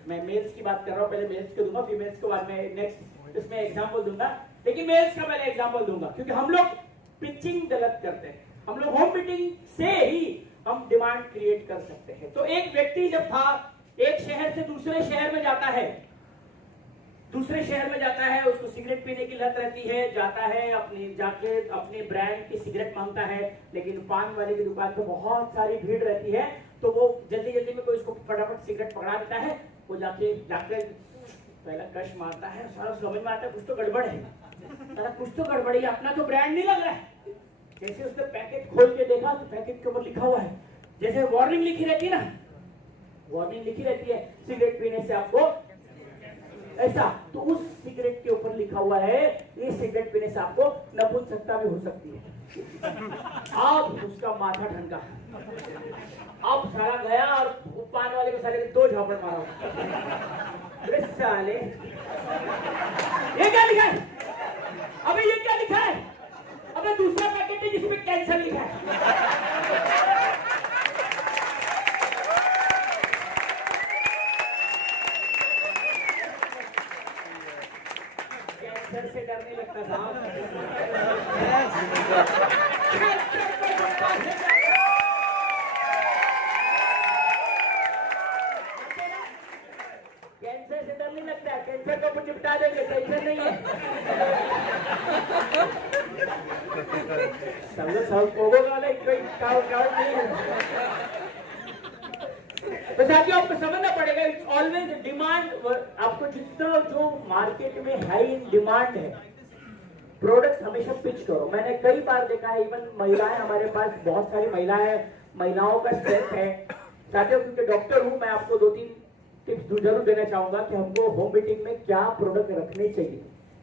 मैं मेल्स की बात कर रहा हूँ, पहले मेल्स को दूंगा, फीमेल्स को बाद में नेक्स्ट इसमें एग्जांपल दूंगा, लेकिन मेल्स का पहले एग्जांपल दूंगा क्योंकि हम लोग पिचिंग गलत करते हैं। हम लोग होम मीटिंग से ही हम डिमांड क्रिएट कर सकते हैं। तो एक व्यक्ति जब था, एक शहर से दूसरे शहर में जाता है, उसको सिगरेट पीने की लत रहती है, जाता है जाके अपने ब्रांड की सिगरेट मांगता है, लेकिन पान वाले की दुकान पे बहुत सारी भीड़ रहती है, तो वो जल्दी में कोई उसको फटाफट सिगरेट पकड़ा देता है। वो जाके पहला कश मारता है, सारा समझ में आता है कुछ तो गड़बड़ है, कुछ तो गड़बड़ है, अपना तो ब्रांड नहीं लग रहा है। जैसे उसने पैकेट खोल के देखा तो पैकेट के ऊपर लिखा हुआ है, जैसे वार्निंग लिखी रहती है ना, वार्निंग लिखी रहती है सिगरेट पीने से आपको ऐसा, तो उस सिगरेट के ऊपर लिखा हुआ है ये सिगरेट पीने से आपको नपुंसकता भी हो सकती है। अब उसका माथा ठनका, अब साला गया और पान वाले को साले 2 झापड़ मारा। साले ये क्या लिखा है? अबे ये क्या लिखा है? अबे दूसरा पैकेट है जिसमें कैंसर लिखा है। कैंसर से डर नहीं लगता साहब। कैंसर पोगो वाला कोई काउंट नहीं है। तो साथियों आपको समझना पड़ेगा, इट्स ऑलवेज डिमांड। आपको जितना जो मार्केट में हाई इन डिमांड है प्रोडक्ट हमेशा पिच करो। मैंने कई बार देखा है, इवन महिलाएं, हमारे पास बहुत सारी महिलाएं, महिलाओं का स्ट्रेंथ है साथियों। क्योंकि डॉक्टर हूं मैं, आपको 2-3 टिप्स जरूर देना चाहूंगा कि हमको होम मीटिंग में क्या प्रोडक्ट रखने चाहिए,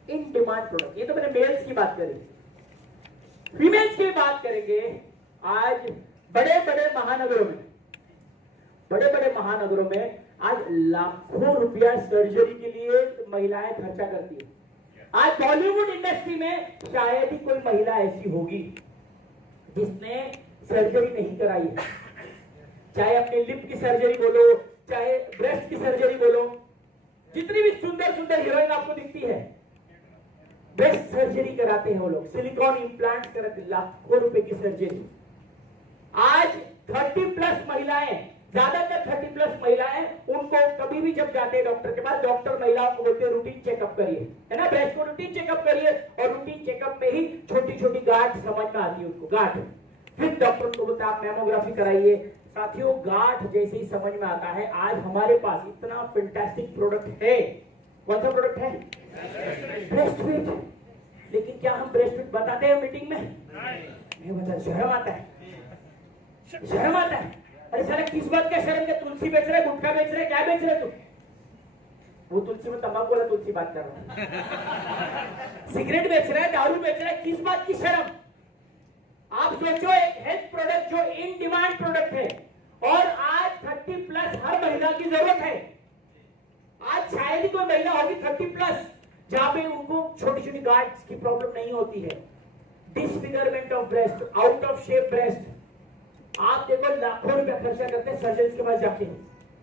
इन डिमांड प्रोडक्ट। ये तो मैंने मेल्स की बात करी, फीमेल्स की बात करेंगे। आज बड़े बड़े महानगरों में आज लाखों रुपया सर्जरी के लिए महिलाएं खर्चा करती है। आज बॉलीवुड इंडस्ट्री में शायद ही कोई महिला ऐसी होगी जिसने सर्जरी नहीं कराई है। चाहे अपने लिप की सर्जरी बोलो, चाहे ब्रेस्ट की सर्जरी बोलो, जितनी भी सुंदर सुंदर हीरोइन आपको दिखती है ब्रेस्ट सर्जरी कराते हैं वो लोग, सिलिकॉन इम्प्लांट कराते, लाखों रुपए की सर्जरी। आज 30+ महिलाएं, ज्यादातर 30+ महिलाएं, उनको कभी भी जब जाते हैं डॉक्टर के पास, डॉक्टर महिलाओं को बोलते हैं रूटीन चेकअप करिए, है ना, ब्रेस्ट को रूटीन चेकअप करिए। और रूटीन चेकअप में ही छोटी छोटी गांठ समझ में आती है उनको, गांठ। फिर डॉक्टर को बोलते हैं आप मैमोग्राफी कराइए। साथियों गांठ जैसे ही समझ में आता है, आज हमारे पास इतना फैंटास्टिक प्रोडक्ट है। कौन सा प्रोडक्ट है? Breast fit. लेकिन क्या हम ब्रेस्ट फिट बताते हैं मीटिंग में? नहीं बताते, शर्म आता है, शर्म आता है। अरे साला किस बात का शर्म के? तुलसी बेच रहे, गुटखा बेच रहे, क्या बेच रहे तुम? वो तुलसी में तंबाकू वाला तुलसी बात कर रहा हूं। सिगरेट बेच रहा है, दारू बेच रहा है, किस बात की शर्म? आप सोचो, एक हेल्थ प्रोडक्ट जो इन डिमांड प्रोडक्ट है और आज 30+ हर महिला की जरूरत है। आज शायद ही कोई महिला होगी 30+ जहां पे उनको छोटी छोटी गांठ की प्रॉब्लम नहीं होती है। Disfigurement of breast, out of shape breast, आप देखो लाखों रुपया खर्चा करते हैं सर्जन के पास जाके।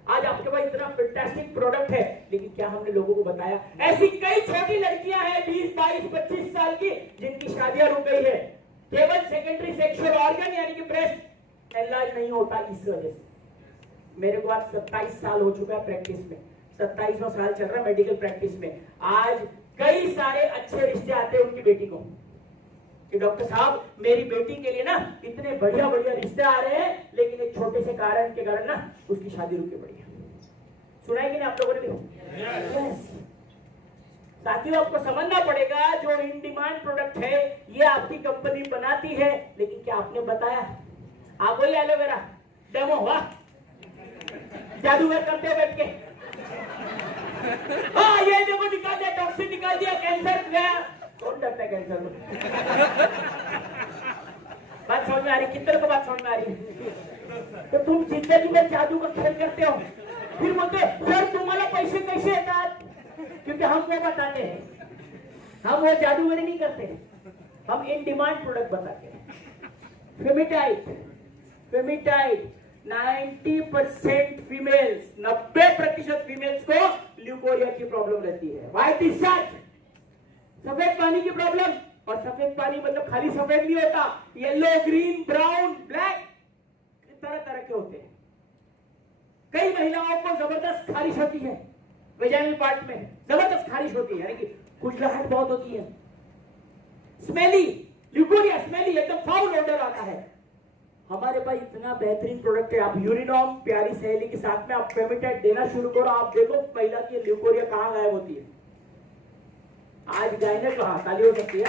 आज आपके पास इतना फैंटास्टिक प्रोडक्ट है, लेकिन क्या हमने लोगों को बताया? ऐसी कई छोटी लड़कियां हैं 20, 22, 25 साल की जिनकी शादियां रुक गई है, केवल सेकेंडरी सेक्सुअल ऑर्गन यानी कि ब्रेस्ट एनलार्ज नहीं होता इस वजह से। मेरे को आज 27 साल हो चुका है प्रैक्टिस में, 27वां साल चल रहा है मेडिकल प्रैक्टिस में। आज कई सारे अच्छे रिश्ते आते हैं उनकी बेटी को कि डॉक्टर साहब मेरी बेटी के लिए ना इतने बढ़िया बढ़िया रिश्ते आ रहे हैं, लेकिन एक छोटे से कारण के कारण ना उसकी शादी रुकी पड़ी है। सुना है कि नहीं आप लोगों ने भी? yes. साथियों आपको समझना पड़ेगा, जो इन डिमांड प्रोडक्ट है ये आपकी कंपनी बनाती है, लेकिन क्या आपने बताया? आप वही एलोवेरा डेमो, वाह जादूगर करते हो बैठ के। हाँ ये देखो निकाल दिया, टॉक्सिन निकाल दिया, कैंसर गया। कौन डरता है कैंसर में? बात समझ में आ रही? कितने को बात समझ में आ रही? तो तुम जिंदगी में जादू का खेल करते हो, फिर बोलते सर तुम्हारा पैसे कैसे येतात? क्योंकि हम वो बताते हैं, हम वो जादूगरी नहीं करते, हम इन डिमांड प्रोडक्ट बताते हैं। फेमिटाइड 90% फीमेल्स, 90% फीमेल्स को ल्यूकोरिया की प्रॉब्लम रहती है, व्हाइट डिस्चार्ज, सफेद पानी की प्रॉब्लम। और सफेद पानी मतलब खाली सफेद नहीं होता, येलो, ग्रीन, ब्राउन, ब्लैक, तरह तरह के होते हैं। कई महिलाओं को जबरदस्त खारिश होती है, वेजाइनल पार्ट में जबरदस्त खारिश होती है, यानी कि खुजलाहट बहुत होती है, स्मेली, ल्यूकोरिया स्मेली, एकदम फाउल ऑर्डर आता है। हमारे पास इतना बेहतरीन प्रोडक्ट है। आप यूरिनॉम प्यारी सहेली के साथ में आप फेमिटाइड देना शुरू करो, आप देखो महिला की ल्यूकोरिया कहां गायब होती है। आज गायनेक वहां ताली हो सकती है।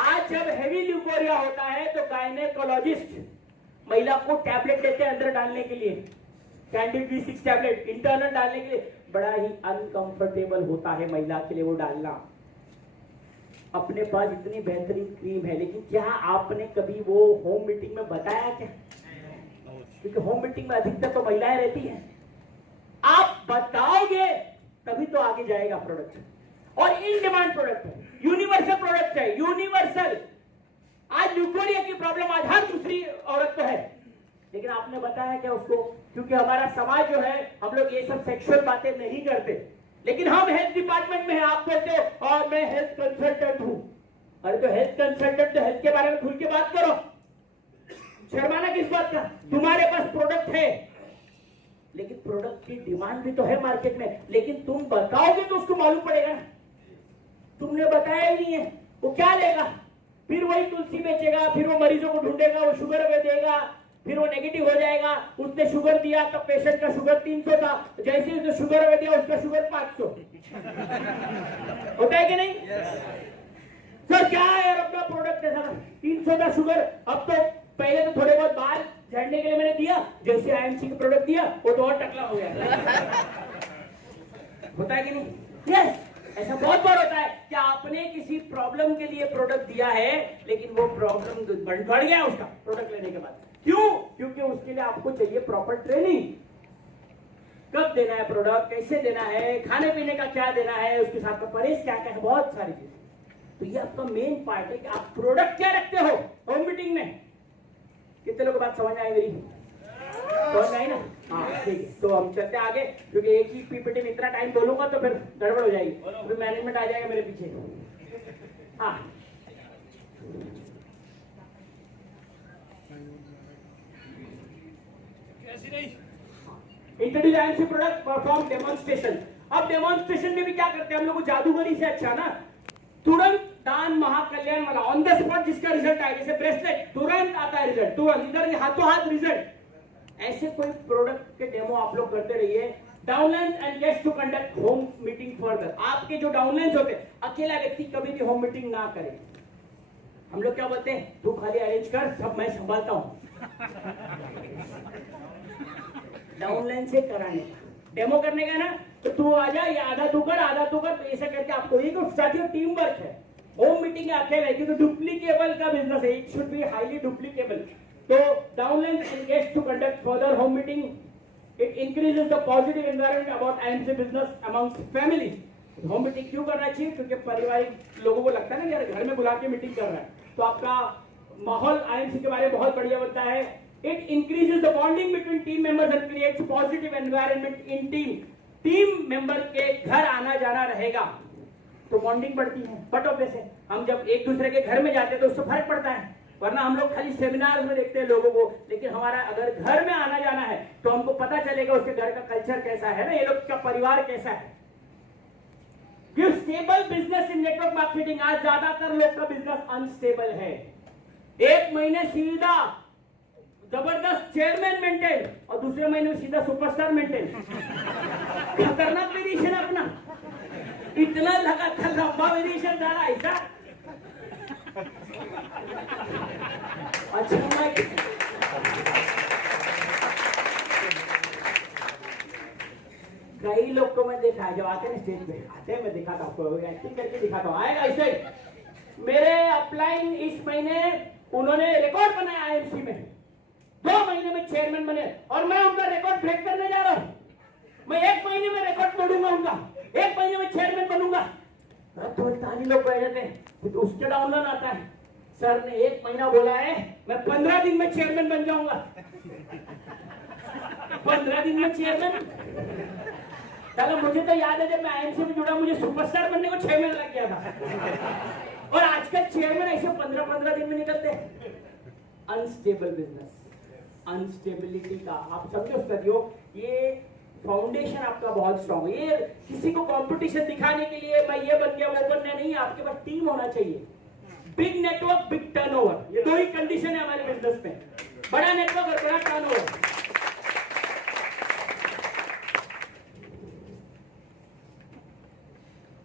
आज जब हेवी ल्यूकोरिया होता है तो गायनेकोलॉजिस्ट महिला को टैबलेट देते हैं अंदर डालने के लिए, कैंडिड B6 टैबलेट इंटरनल डालने के लिए। बड़ा ही अनकंफर्टेबल होता है महिला के लिए वो डालना। अपने पास इतनी बेहतरीन क्रीम है, लेकिन क्या आपने कभी वो होम मीटिंग में बताया क्या? क्योंकि होम मीटिंग में अधिकतर तो महिलाएं रहती हैं। आप बताओगे तभी तो आगे जाएगा प्रोडक्ट। और इन डिमांड प्रोडक्ट है, यूनिवर्सल प्रोडक्ट है, यूनिवर्सल। आज ल्यूकोरिया की प्रॉब्लम आज हर दूसरी औरत को है, लेकिन आपने बताया क्या उसको? क्योंकि हमारा समाज जो है, हम लोग ये सब सेक्सुअल बातें नहीं करते, लेकिन हम हेल्थ डिपार्टमेंट में हैं। आप बोलते हो और मैं हेल्थ कंसल्टेंट हूं। अरे तो हेल्थ कंसल्टेंट तो हेल्थ के बारे में खुल के बात करो, शर्माना किस बात का? तुम्हारे पास प्रोडक्ट है, लेकिन प्रोडक्ट की डिमांड भी तो है मार्केट में, लेकिन तुम बताओगे तो उसको मालूम पड़ेगा। तुमने बताया ही नहीं है। वो क्या लेगा? फिर वही तुलसी बेचेगा, फिर वो मरीजों को ढूंढेगा, वो शुगर में देगा, फिर वो नेगेटिव हो जाएगा। उसने शुगर दिया तब पेशेंट का शुगर 300 था, जैसे ही उसने शुगर में दिया उसका शुगर 500 होता है कि नहीं? सर क्या है यार अपना प्रोडक्ट ऐसा 300 का शुगर। अब तो पहले तो थोड़े बहुत बाल झड़ने के लिए मैंने दिया, जैसे आईएमसी का प्रोडक्ट दिया वो तो और टकला हो गया। होता है कि नहीं? यस, ऐसा बहुत बार होता है कि आपने किसी प्रॉब्लम के लिए प्रोडक्ट दिया है, लेकिन वो प्रॉब्लम बढ़ गया उसका प्रोडक्ट लेने के बाद। क्यों? क्योंकि उसके लिए आपको चाहिए प्रॉपर ट्रेनिंग। कब देना है प्रोडक्ट, कैसे देना है, खाने पीने का क्या देना है, उसके साथ में परहेज क्या क्या है, बहुत सारी चीजें। तो ये आपका मेन पार्ट है कि आप प्रोडक्ट क्या रखते हो होम मीटिंग में। कितने लोगों को बात समझ में आई मेरी? समझ में आई ना? हाँ ठीक है, तो हम चलते आगे, क्योंकि एक ही पीपीटी में इतना टाइम बोलूंगा तो फिर गड़बड़ हो जाएगी, फिर मैनेजमेंट आ जाएगा मेरे पीछे। हाँ introduce IMC product, perform demonstration. अब डेमोन्स्ट्रेशन में भी क्या करते हैं हम लोग, जादूगरी से अच्छा ना, तुरंत दान महाकल्याण वाला ऑन द स्पॉट जिसका रिजल्ट आए, जैसे ब्रेसलेट तुरंत आता है रिजल्ट, तुरंत इधर हाथों हाथ रिजल्ट। ऐसे कोई प्रोडक्ट के डेमो आप लोग करते रहिए। Downline and guest to conduct home meeting further. आपके जो डाउनलाइन होते हैं, अकेला व्यक्ति कभी भी होम मीटिंग ना करे। हम लोग क्या बोलते हैं, तू खाली अरेंज कर, सब मैं संभालता हूं। डाउनलाइन से कराने डेमो करने का ना, तो तू आ जा, या आधा तू कर आधा तू कर, तो ऐसा करके आपको ये तो साथियों टीम वर्क है। होम मीटिंग अकेला है क्योंकि डुप्लीकेबल का बिजनेस है, it should be highly duplicable. तो downline engage to conduct further home meeting, it increases the positive environment about IMC business amongst families. Home meeting क्यों करना चाहिए? क्योंकि पारिवारिक लोगों को लगता है ना यार घर में बुला के मीटिंग कर रहा है, तो आपका माहौल आईएमसी के बारे में बहुत बढ़िया बनता है। It increases the bonding between team members and creates positive environment in team. Team member के घर आना जाना रहेगा तो बॉन्डिंग बढ़ती है। बट ऑब्वियस है, हम जब एक दूसरे के घर में जाते हैं तो उससे फर्क पड़ता है, वरना हम लोग खाली सेमिनार में देखते हैं लोगों को, लेकिन हमारा अगर घर में आना जाना है तो हमको पता चलेगा उसके घर का कल्चर कैसा है ना, ये लोग का परिवार कैसा है। Stable business in network marketing. आज ज्यादातर लोग का बिजनेस अनस्टेबल है। एक महीने सीधा जबरदस्त चेयरमैन मेंटेन और दूसरे महीने में सीधा सुपरस्टार मेंटेन। खतरनाक वेरिएशन अपना, इतना लगातार लंबा वेरिएशन जा रहा है ऐसा। अच्छा मैं कई लोग को मैं देखा है जब आते हैं स्टेज पे, आते हैं मैं दिखाता हूँ, एक्टिंग करके दिखाता हूँ, आएगा ऐसे। मेरे अपलाइन इस महीने उन्होंने रिकॉर्ड बनाया आईएमसी में, 2 महीने में चेयरमैन बने, और मैं उनका रिकॉर्ड ब्रेक करने जा रहा हूँ। मैं 1 महीने में रिकॉर्ड तोड़ूंगा उनका, 1 महीने में चेयरमैन बनूंगा। तो ताली लोग बैठ जाते हैं, तो उसके डाउनलोड आता है, सर ने 1 महीना बोला है, मैं 15 दिन में चेयरमैन बन जाऊंगा। 15 दिन में चेयरमैन। चलो मुझे तो याद है जब मैं आईएमसी में जुड़ा, मुझे सुपरस्टार बनने को 6 महीने लग गया था, और आजकल चेयरमैन ऐसे 15-15 दिन में निकलते हैं। अनस्टेबल बिजनेस, अनस्टेबिलिटी का आप समझो साथियों, ये फाउंडेशन आपका बहुत स्ट्रांग है। ये किसी को कंपटीशन दिखाने के लिए मैं ये बन गया वो बनना नहीं, आपके पास टीम होना चाहिए। बिग नेटवर्क बिग टर्नओवर, ये 2 ही कंडीशन है हमारे बिजनेस में, बड़ा नेटवर्क और बड़ा turnover.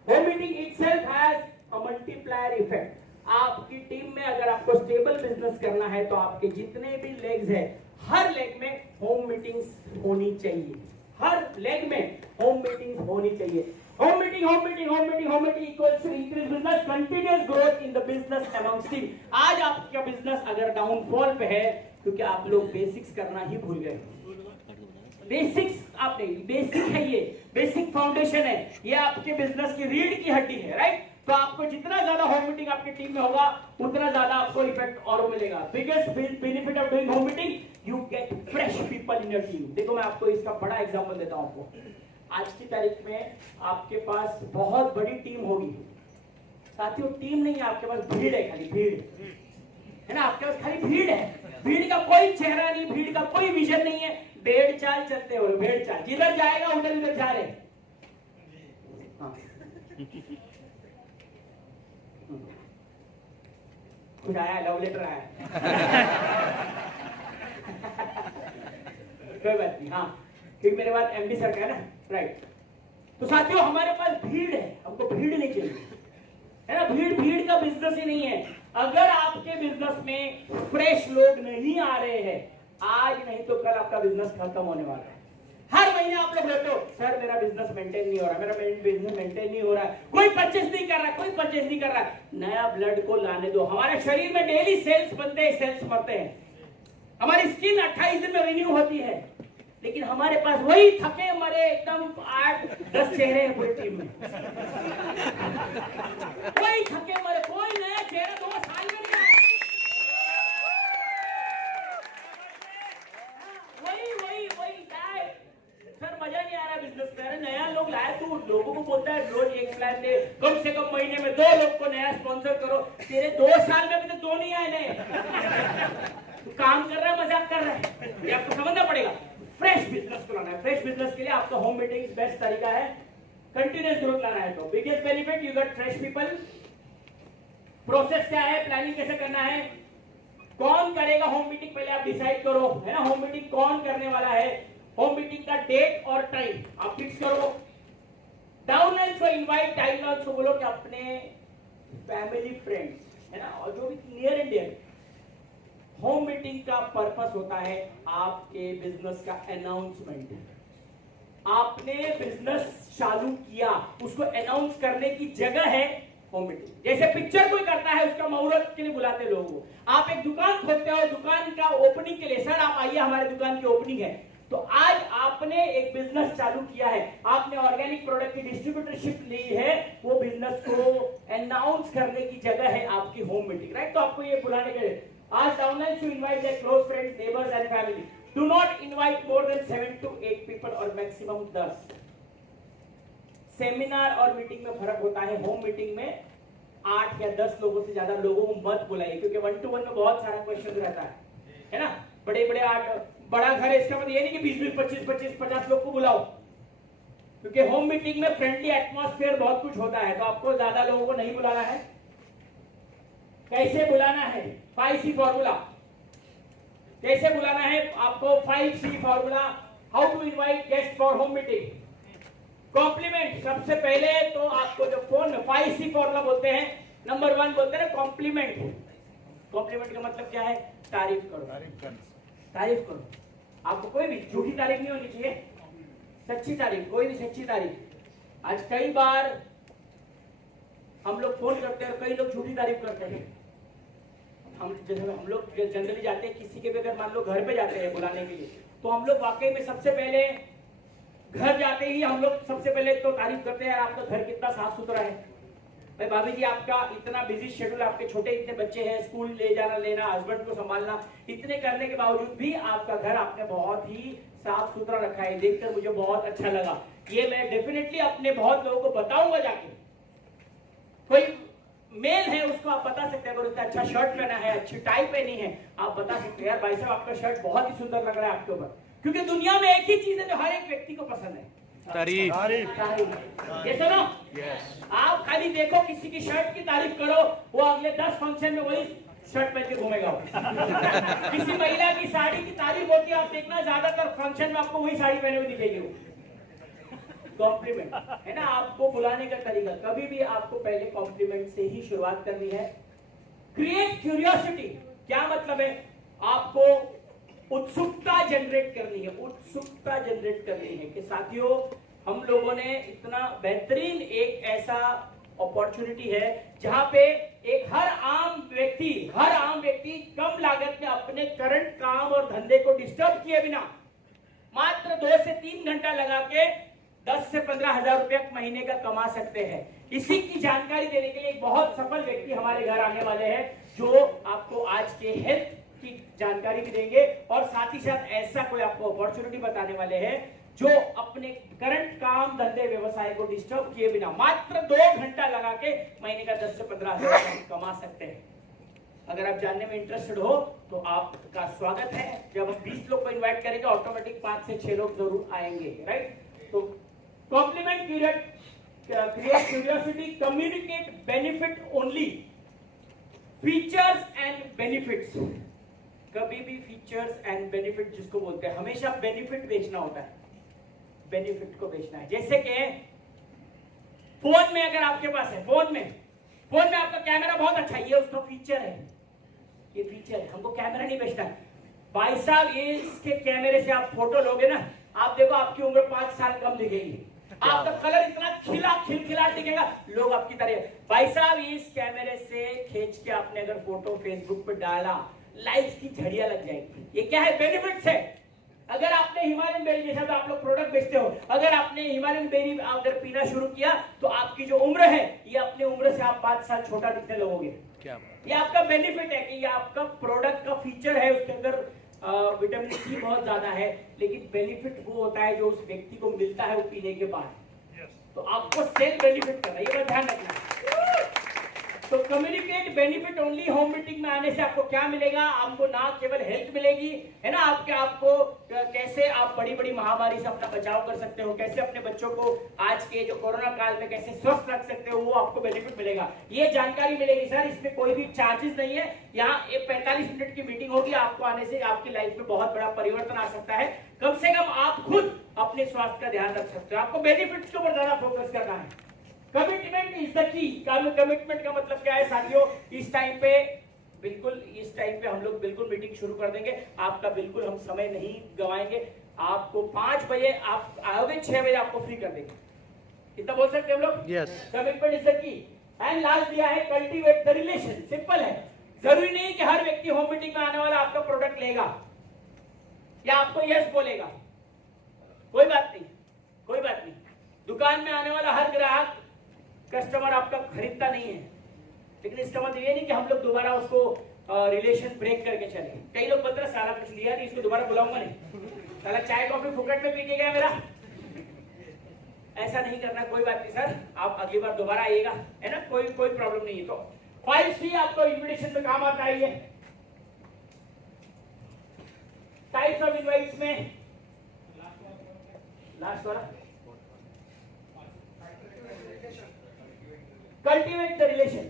Home meeting itself has a multiplier effect. आपकी टीम में अगर आपको स्टेबल बिजनेस करना है तो आपके जितने भी लेग्स है, हर लेग में होम मीटिंग्स होनी चाहिए, हर लेग में होम मीटिंग्स होनी चाहिए। Home meeting home meeting home meeting home meeting equals to increase business, continuous growth in the business among team. आज आपका बिजनेस अगर डाउनफॉल पे है क्योंकि आप लोग बेसिक्स करना ही भूल गए। बेसिक्स आपने, बेसिक है ये, बेसिक फाउंडेशन है, ये आपके बिजनेस की रीढ़ की हड्डी है, राइट। तो आपको जितना ज्यादा होम मीटिंग आपकी टीम में होगा उतना ज्यादा आपको इफेक्ट और मिलेगा। Biggest benefit of doing home meeting, you get fresh people in your team. देखो मैं आपको इसका बड़ा एग्जांपल देता हूं आपको। आज की तारीख में आपके पास बहुत बड़ी टीम होगी साथियों, टीम नहीं है आपके पास, भीड़ है, खाली भीड़ है ना, आपके पास खाली भीड़ है। भीड़ का कोई चेहरा नहीं, भीड़ का कोई विजन नहीं है, भेड़ चाल चलते हो, भेड़ चाल, जिधर जाएगा उधर उधर जा रहे। हाँ। कुछ आया, लव लेटर आया। कोई बात नहीं, हाँ ठीक, मेरे बाद एमडी सर का है ना, राइट। तो साथियों हमारे पास भीड़ है, हमको भीड़ नहीं चाहिए, है ना। भीड़ का बिजनेस ही नहीं है। अगर आपके बिजनेस में फ्रेश लोग नहीं आ रहे हैं, आज नहीं तो कल आपका बिजनेस खत्म होने वाला है। हर महीने आप लोग बोलते हो सर मेरा बिजनेस मेंटेन नहीं हो रहा, मेरा बिजनेस मेंटेन नहीं हो रहा, कोई परचेस नहीं कर रहा, कोई परचेस नहीं कर रहा। नया ब्लड को लाने दो। हमारे शरीर में डेली सेल्स बनते हैं, सेल्स मरते हैं। हमारी स्किन 28 दिन में रिन्यू होती है, लेकिन हमारे पास वही थके मरे एकदम 8-10 चेहरे हैं पूरी टीम में। कोई थके मरे, कोई नया चेहरा 2 साल में नहीं आया। वही सर मजा नहीं आ रहा बिजनेस में। अरे नया लोग लाए, तू लोगों को बोलता है रोज एक प्लान दे, कम से कम महीने में 2 लोग को नया स्पॉन्सर करो। तेरे 2 साल में भी तो 2 नहीं आए नए। तू काम कर रहा है, मजाक कर रहा है, ये आपको समझना पड़ेगा। फ्रेश बिजनेस को लाना है। फ्रेश बिजनेस के लिए आपका होम मीटिंग बेस्ट तरीका है। कंटिन्यूअस ग्रोथ लाना है तो biggest benefit you get fresh people. Process क्या है, प्लानिंग कैसे करना है, कौन करेगा होम मीटिंग, पहले आप डिसाइड करो, है ना। होम मीटिंग कौन करने वाला है, होम मीटिंग का डेट और टाइम आप फिक्स करो। डाउनलाइंस को इनवाइट, टाइमलाइंस को बोलो कि अपने फैमिली फ्रेंड्स, है ना, और जो भी near and dear. Home meeting का पर्पस होता है आपके बिजनेस का अनाउंसमेंट। आपने बिजनेस चालू किया, उसको अनाउंस करने की जगह है होम मीटिंग। जैसे पिक्चर कोई करता है, उसका मुहूर्त के लिए बुलाते लोगों को। आप एक दुकान खोलते हो, दुकान का ओपनिंग के लिए सर आप आइए हमारे दुकान की ओपनिंग है। तो आज आपने एक बिजनेस चालू किया है, आपने ऑर्गेनिक प्रोडक्ट की डिस्ट्रीब्यूटरशिप ली है, वो बिजनेस को अनाउंस करने की जगह है आपकी होम मीटिंग, राइट। तो आपको ये बुलाने के लिए आज downline to invite their close friends, neighbours and family. Do not invite more than 7 to 8 people और मैक्सिमम 10। सेमिनार और मीटिंग में फर्क होता है। होम मीटिंग में 8 या 10 लोगों से ज्यादा लोगों को मत बुलाइए, क्योंकि 1-to-1 में बहुत सारा क्वेश्चन रहता है ना। बड़े 8 बड़ा घर है, इसका मतलब ये नहीं कि 20-20, 25-25, 50 लोग को बुलाओ, क्योंकि होम मीटिंग में फ्रेंडली एटमॉस्फेयर बहुत कुछ होता है। तो आपको ज्यादा लोगों को नहीं बुलाना है। कैसे बुलाना है, 5C फॉर्मूला। कैसे बुलाना है आपको, 5C formula. How to invite guest for home meeting. Compliment, सबसे पहले तो आपको जो फोन 5C फॉर्मूला बोलते हैं, नंबर 1 बोलते हैं कॉम्प्लीमेंट। कॉम्प्लीमेंट का मतलब क्या है, तारीफ करो, तारीफ करो। आपको कोई भी झूठी तारीफ नहीं होनी चाहिए, सच्ची तारीफ, कोई भी सच्ची तारीफ। आज कई बार हम लोग फोन करते हैं और कई लोग झूठी तारीफ करते हैं। हम लोग जनरली जाते हैं किसी के भी, अगर मान लो घर पे जाते हैं बुलाने के लिए, तो हम लोग वाकई में सबसे पहले घर जाते ही हम लोग सबसे पहले तो तारीफ करते हैं, यार आपका घर कितना साफ सुथरा है। भाई भाभी जी आपका इतना बिजी शेड्यूल, आपके छोटे इतने बच्चे हैं, स्कूल ले जाना लेना, हस्बैंड को संभालना, इतने करने के बावजूद भी आपका घर आपने बहुत ही साफ सुथरा रखा है, देखकर मुझे बहुत अच्छा लगा। ये मैं डेफिनेटली अपने बहुत लोगों को बताऊंगा जाके। कोई मेल है उसको आप बता सकते हैं, अगर उसने अच्छा शर्ट पहना है, अच्छी टाई पहनी है, आप बता सकते हैं यार भाई साहब आपका शर्ट बहुत ही सुंदर लग रहा है आपके ऊपर। क्योंकि दुनिया में एक ही चीज है जो हर एक व्यक्ति को पसंद है, तारीफ। ये सुनो, आप खाली देखो किसी की शर्ट की तारीफ करो, वो अगले 10 फंक्शन में वही शर्ट पहन के घूमेगा। किसी महिला की साड़ी की तारीफ होती है, आप देखना ज्यादातर फंक्शन में आपको वही साड़ी पहने हुए दिखेगी वो। कॉम्प्लीमेंट है ना, आपको बुलाने का तरीका कभी भी आपको पहले कॉम्प्लीमेंट से ही शुरुआत करनी है। क्रिएट क्यूरियोसिटी, क्या मतलब है, आपको उत्सुकता जनरेट करनी है, उत्सुकता जनरेट करनी है कि साथियों हम लोगों ने इतना बेहतरीन एक ऐसा अपॉर्चुनिटी है जहां पे एक हर आम व्यक्ति कम लागत में अपने करंट काम और धंधे को डिस्टर्ब किए बिना मात्र 2 से 3 घंटा लगा के 10 से 15 हजार रुपया महीने का कमा सकते हैं। इसी की जानकारी देने के लिए एक बहुत सफल व्यक्ति हमारे घर आने वाले हैं, जो आपको आज के हेल्थ की जानकारी भी देंगे और साथ ही साथ ऐसा कोई आपको अपॉर्चुनिटी बताने वाले हैं जो अपने करंट काम धंधे व्यवसाय को डिस्टर्ब किए बिना मात्र 2 घंटा लगा के महीने का 10 से 15 हजार कमा सकते हैं। अगर आप जानने में इंटरेस्टेड हो तो आपका स्वागत है। जब हम 20 लोग को इन्वाइट करेंगे ऑटोमेटिक 5 से 6 लोग जरूर आएंगे, राइट। तो compliment, create curiosity, communicate benefit only, features and benefits, कभी भी फीचर्स एंड बेनिफिट जिसको बोलते हैं, हमेशा बेनिफिट बेचना होता है, बेनिफिट को बेचना है। जैसे कि फोन में अगर आपके पास है, फोन में आपका कैमरा बहुत अच्छा है, ये उसका फीचर है, ये फीचर है, हमको कैमरा नहीं बेचना है। भाई साहब ये इसके कैमरे से आप फोटो लोगे ना, आप देखो आपकी उम्र 5 साल कम दिखेगी, आपका कलर इतना खिलखिला दिखेगा, लोग आपकी तरह। भाई साहब इस कैमरे से खींच के आपने अगर फोटो फेसबुक पे डाला, लाइक्स की झड़ियां लग जाएगी। ये क्या है? बेनिफिट्स है। अगर आपने हिमालयन बेरी, जैसा तो आप लोग प्रोडक्ट बेचते हो, अगर आपने हिमालयन बेरी अगर पीना शुरू किया तो आपकी जो उम्र है, ये अपने उम्र से आप 5 साल छोटा दिखने लगोगे। क्या ये आपका बेनिफिट है कि ये आपका प्रोडक्ट का फीचर है, उसके अंदर विटामिन सी बहुत ज्यादा है, लेकिन बेनिफिट वो होता है जो उस व्यक्ति को मिलता है वो पीने के बाद। तो आपको सेल बेनिफिट करना, ये बात ध्यान रखना। तो communicate benefit only. Home meeting में आने से आपको क्या मिलेगा? आपको ना केवल हेल्थ मिलेगी, है ना, आपको कैसे आप बड़ी बड़ी महामारी से अपना बचाव कर सकते हो, कैसे अपने बच्चों को आज के जो कोरोना काल में कैसे स्वस्थ रख सकते हो, वो आपको बेनिफिट मिलेगा, ये जानकारी मिलेगी। सर इसमें कोई भी चार्जेस नहीं है, यहाँ एक 45 मिनट की मीटिंग होगी, आपको आने से आपकी लाइफ में बहुत बड़ा परिवर्तन आ सकता है। कम से कम आप खुद अपने स्वास्थ्य का ध्यान रख सकते हो। आपको बेनिफिट्स के ऊपर ज्यादा फोकस करना है। Commitment is the key. Commitment का मतलब क्या है साथियों? इस टाइम पे हम लोग बिल्कुल मीटिंग शुरू कर देंगे, आपका बिल्कुल हम समय नहीं गवाएंगे। आपको 5 बजे आप आओगे, 6 बजे आपको फ्री कर देंगे। इतना बोल सकते हैं हम लोग? Yes. Commitment is the key. And last दिया है कल्टीवेट द रिलेशन। सिंपल है, जरूरी नहीं कि हर व्यक्ति होम मीटिंग में आने वाला आपका प्रोडक्ट लेगा या आपको यस बोलेगा, कोई बात नहीं। दुकान में आने वाला हर ग्राहक कस्टमर आपका खरीदता नहीं है, लेकिन इसका मतलब ये नहीं कि हम लोग दोबारा उसको रिलेशन ब्रेक करके चले। कई लोग बोलते हैं सारा कुछ लिया नहीं, इसको दोबारा बुलाऊंगा नहीं, साला चाय कॉफी फुकट में पी के गया मेरा। ऐसा नहीं करना, कोई बात नहीं सर, आप अगली बार दोबारा आइएगा, है ना, कोई प्रॉब्लम नहीं है। तो 5C आपको इन्विटेशन में काम आता है। ये टाइप्स ऑफ इनवाइट्स में लास्ट वाला कल्टीवेट द रिलेशन,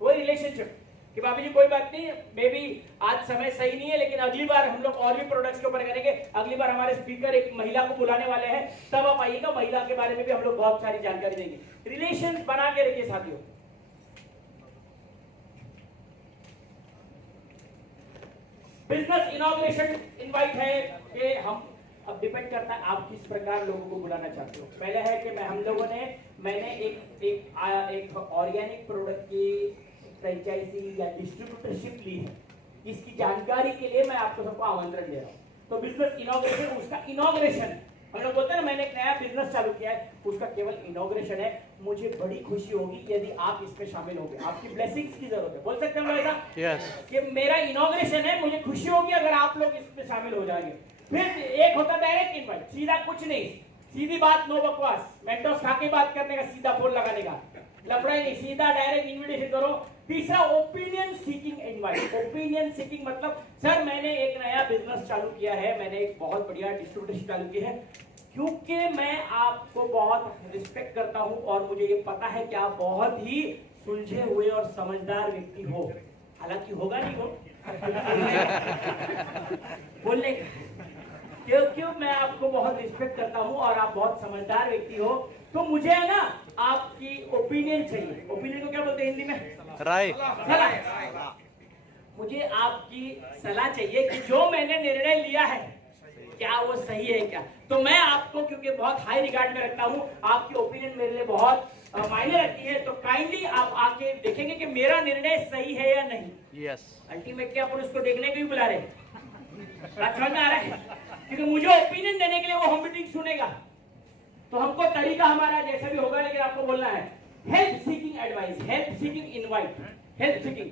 वो रिलेशनशिप कि भाभी जी कोई बात नहीं, मे बी आज समय सही नहीं है, लेकिन अगली बार हम लोग और भी प्रोडक्ट्स के ऊपर करेंगे। अगली बार हमारे स्पीकर एक महिला को बुलाने वाले हैं, तब आप आइएगा, महिला के बारे में भी हम लोग बहुत सारी जानकारी देंगे। रिलेशन बना के रखिए साथियों। बिजनेस इनॉग्रेशन इनवाइट है कि हम, अब डिपेंड करता है आप किस प्रकार लोगों को बुलाना चाहते हो। पहले है कि मैंने एक ऑर्गेनिक प्रोडक्ट की फ्रेंचाइजी या डिस्ट्रीब्यूटरशिप ली है, इसकी जानकारी के लिए मैं आपको सबको आमंत्रण दे रहा हूँ। तो बिजनेस इनॉग्रेशन, उसका इनॉग्रेशन हम लोग बोलते हैं ना, मैंने एक नया बिजनेस चालू किया है, उसका केवल इनॉग्रेशन है। मुझे बड़ी खुशी होगी यदि आप इसमें शामिल होंगे, आपकी ब्लेसिंग्स की जरूरत है, बोल सकते हैं हम ऐसा? यस। कि मेरा इनॉग्रेशन है, मुझे खुशी होगी अगर आप लोग इसमें शामिल हो जाएंगे। फिर एक होता डायरेक्ट इनवाइट, सीधा कुछ नहीं, सीधी बात, नो बकवास, मेंटोस खा के बात करने का, सीधा फोन लगाने का, लफड़ा ही नहीं, सीधा डायरेक्ट इन्विटेशन करो। तीसरा opinion seeking invite. Opinion seeking मतलब सर मैंने एक नया बिजनेस चालू किया है, मैंने एक बहुत बढ़िया डिस्ट्रीब्यूटरशिप चालू की है, क्योंकि मैं आपको बहुत रिस्पेक्ट करता हूं और मुझे ये पता है कि आप बहुत ही सुलझे हुए और समझदार व्यक्ति हो, हालांकि होगा नहीं हो बोलने क्यों मैं आपको बहुत रिस्पेक्ट करता हूं और आप बहुत समझदार व्यक्ति हो, तो मुझे है ना आपकी ओपिनियन चाहिए। ओपिनियन को क्या बोलते हैं हिंदी में? राय। मुझे आपकी सलाह चाहिए कि जो मैंने निर्णय लिया है क्या वो सही है क्या। तो मैं आपको क्योंकि बहुत हाई रिगार्ड में रखता हूं, आपकी ओपिनियन मेरे लिए बहुत मायने रखती है, तो काइंडली आप आके देखेंगे कि मेरा निर्णय सही है या नहीं। यस। अल्टीमेटली अपन उसको देखने के भी बुला रहे, समझ में आ रहा है? क्योंकि मुझे ओपिनियन देने के लिए वो होम मीटिंग सुनेगा, तो हमको तरीका हमारा जैसा भी होगा, लेकिन आपको बोलना है help seeking advice, help seeking invite, help seeking.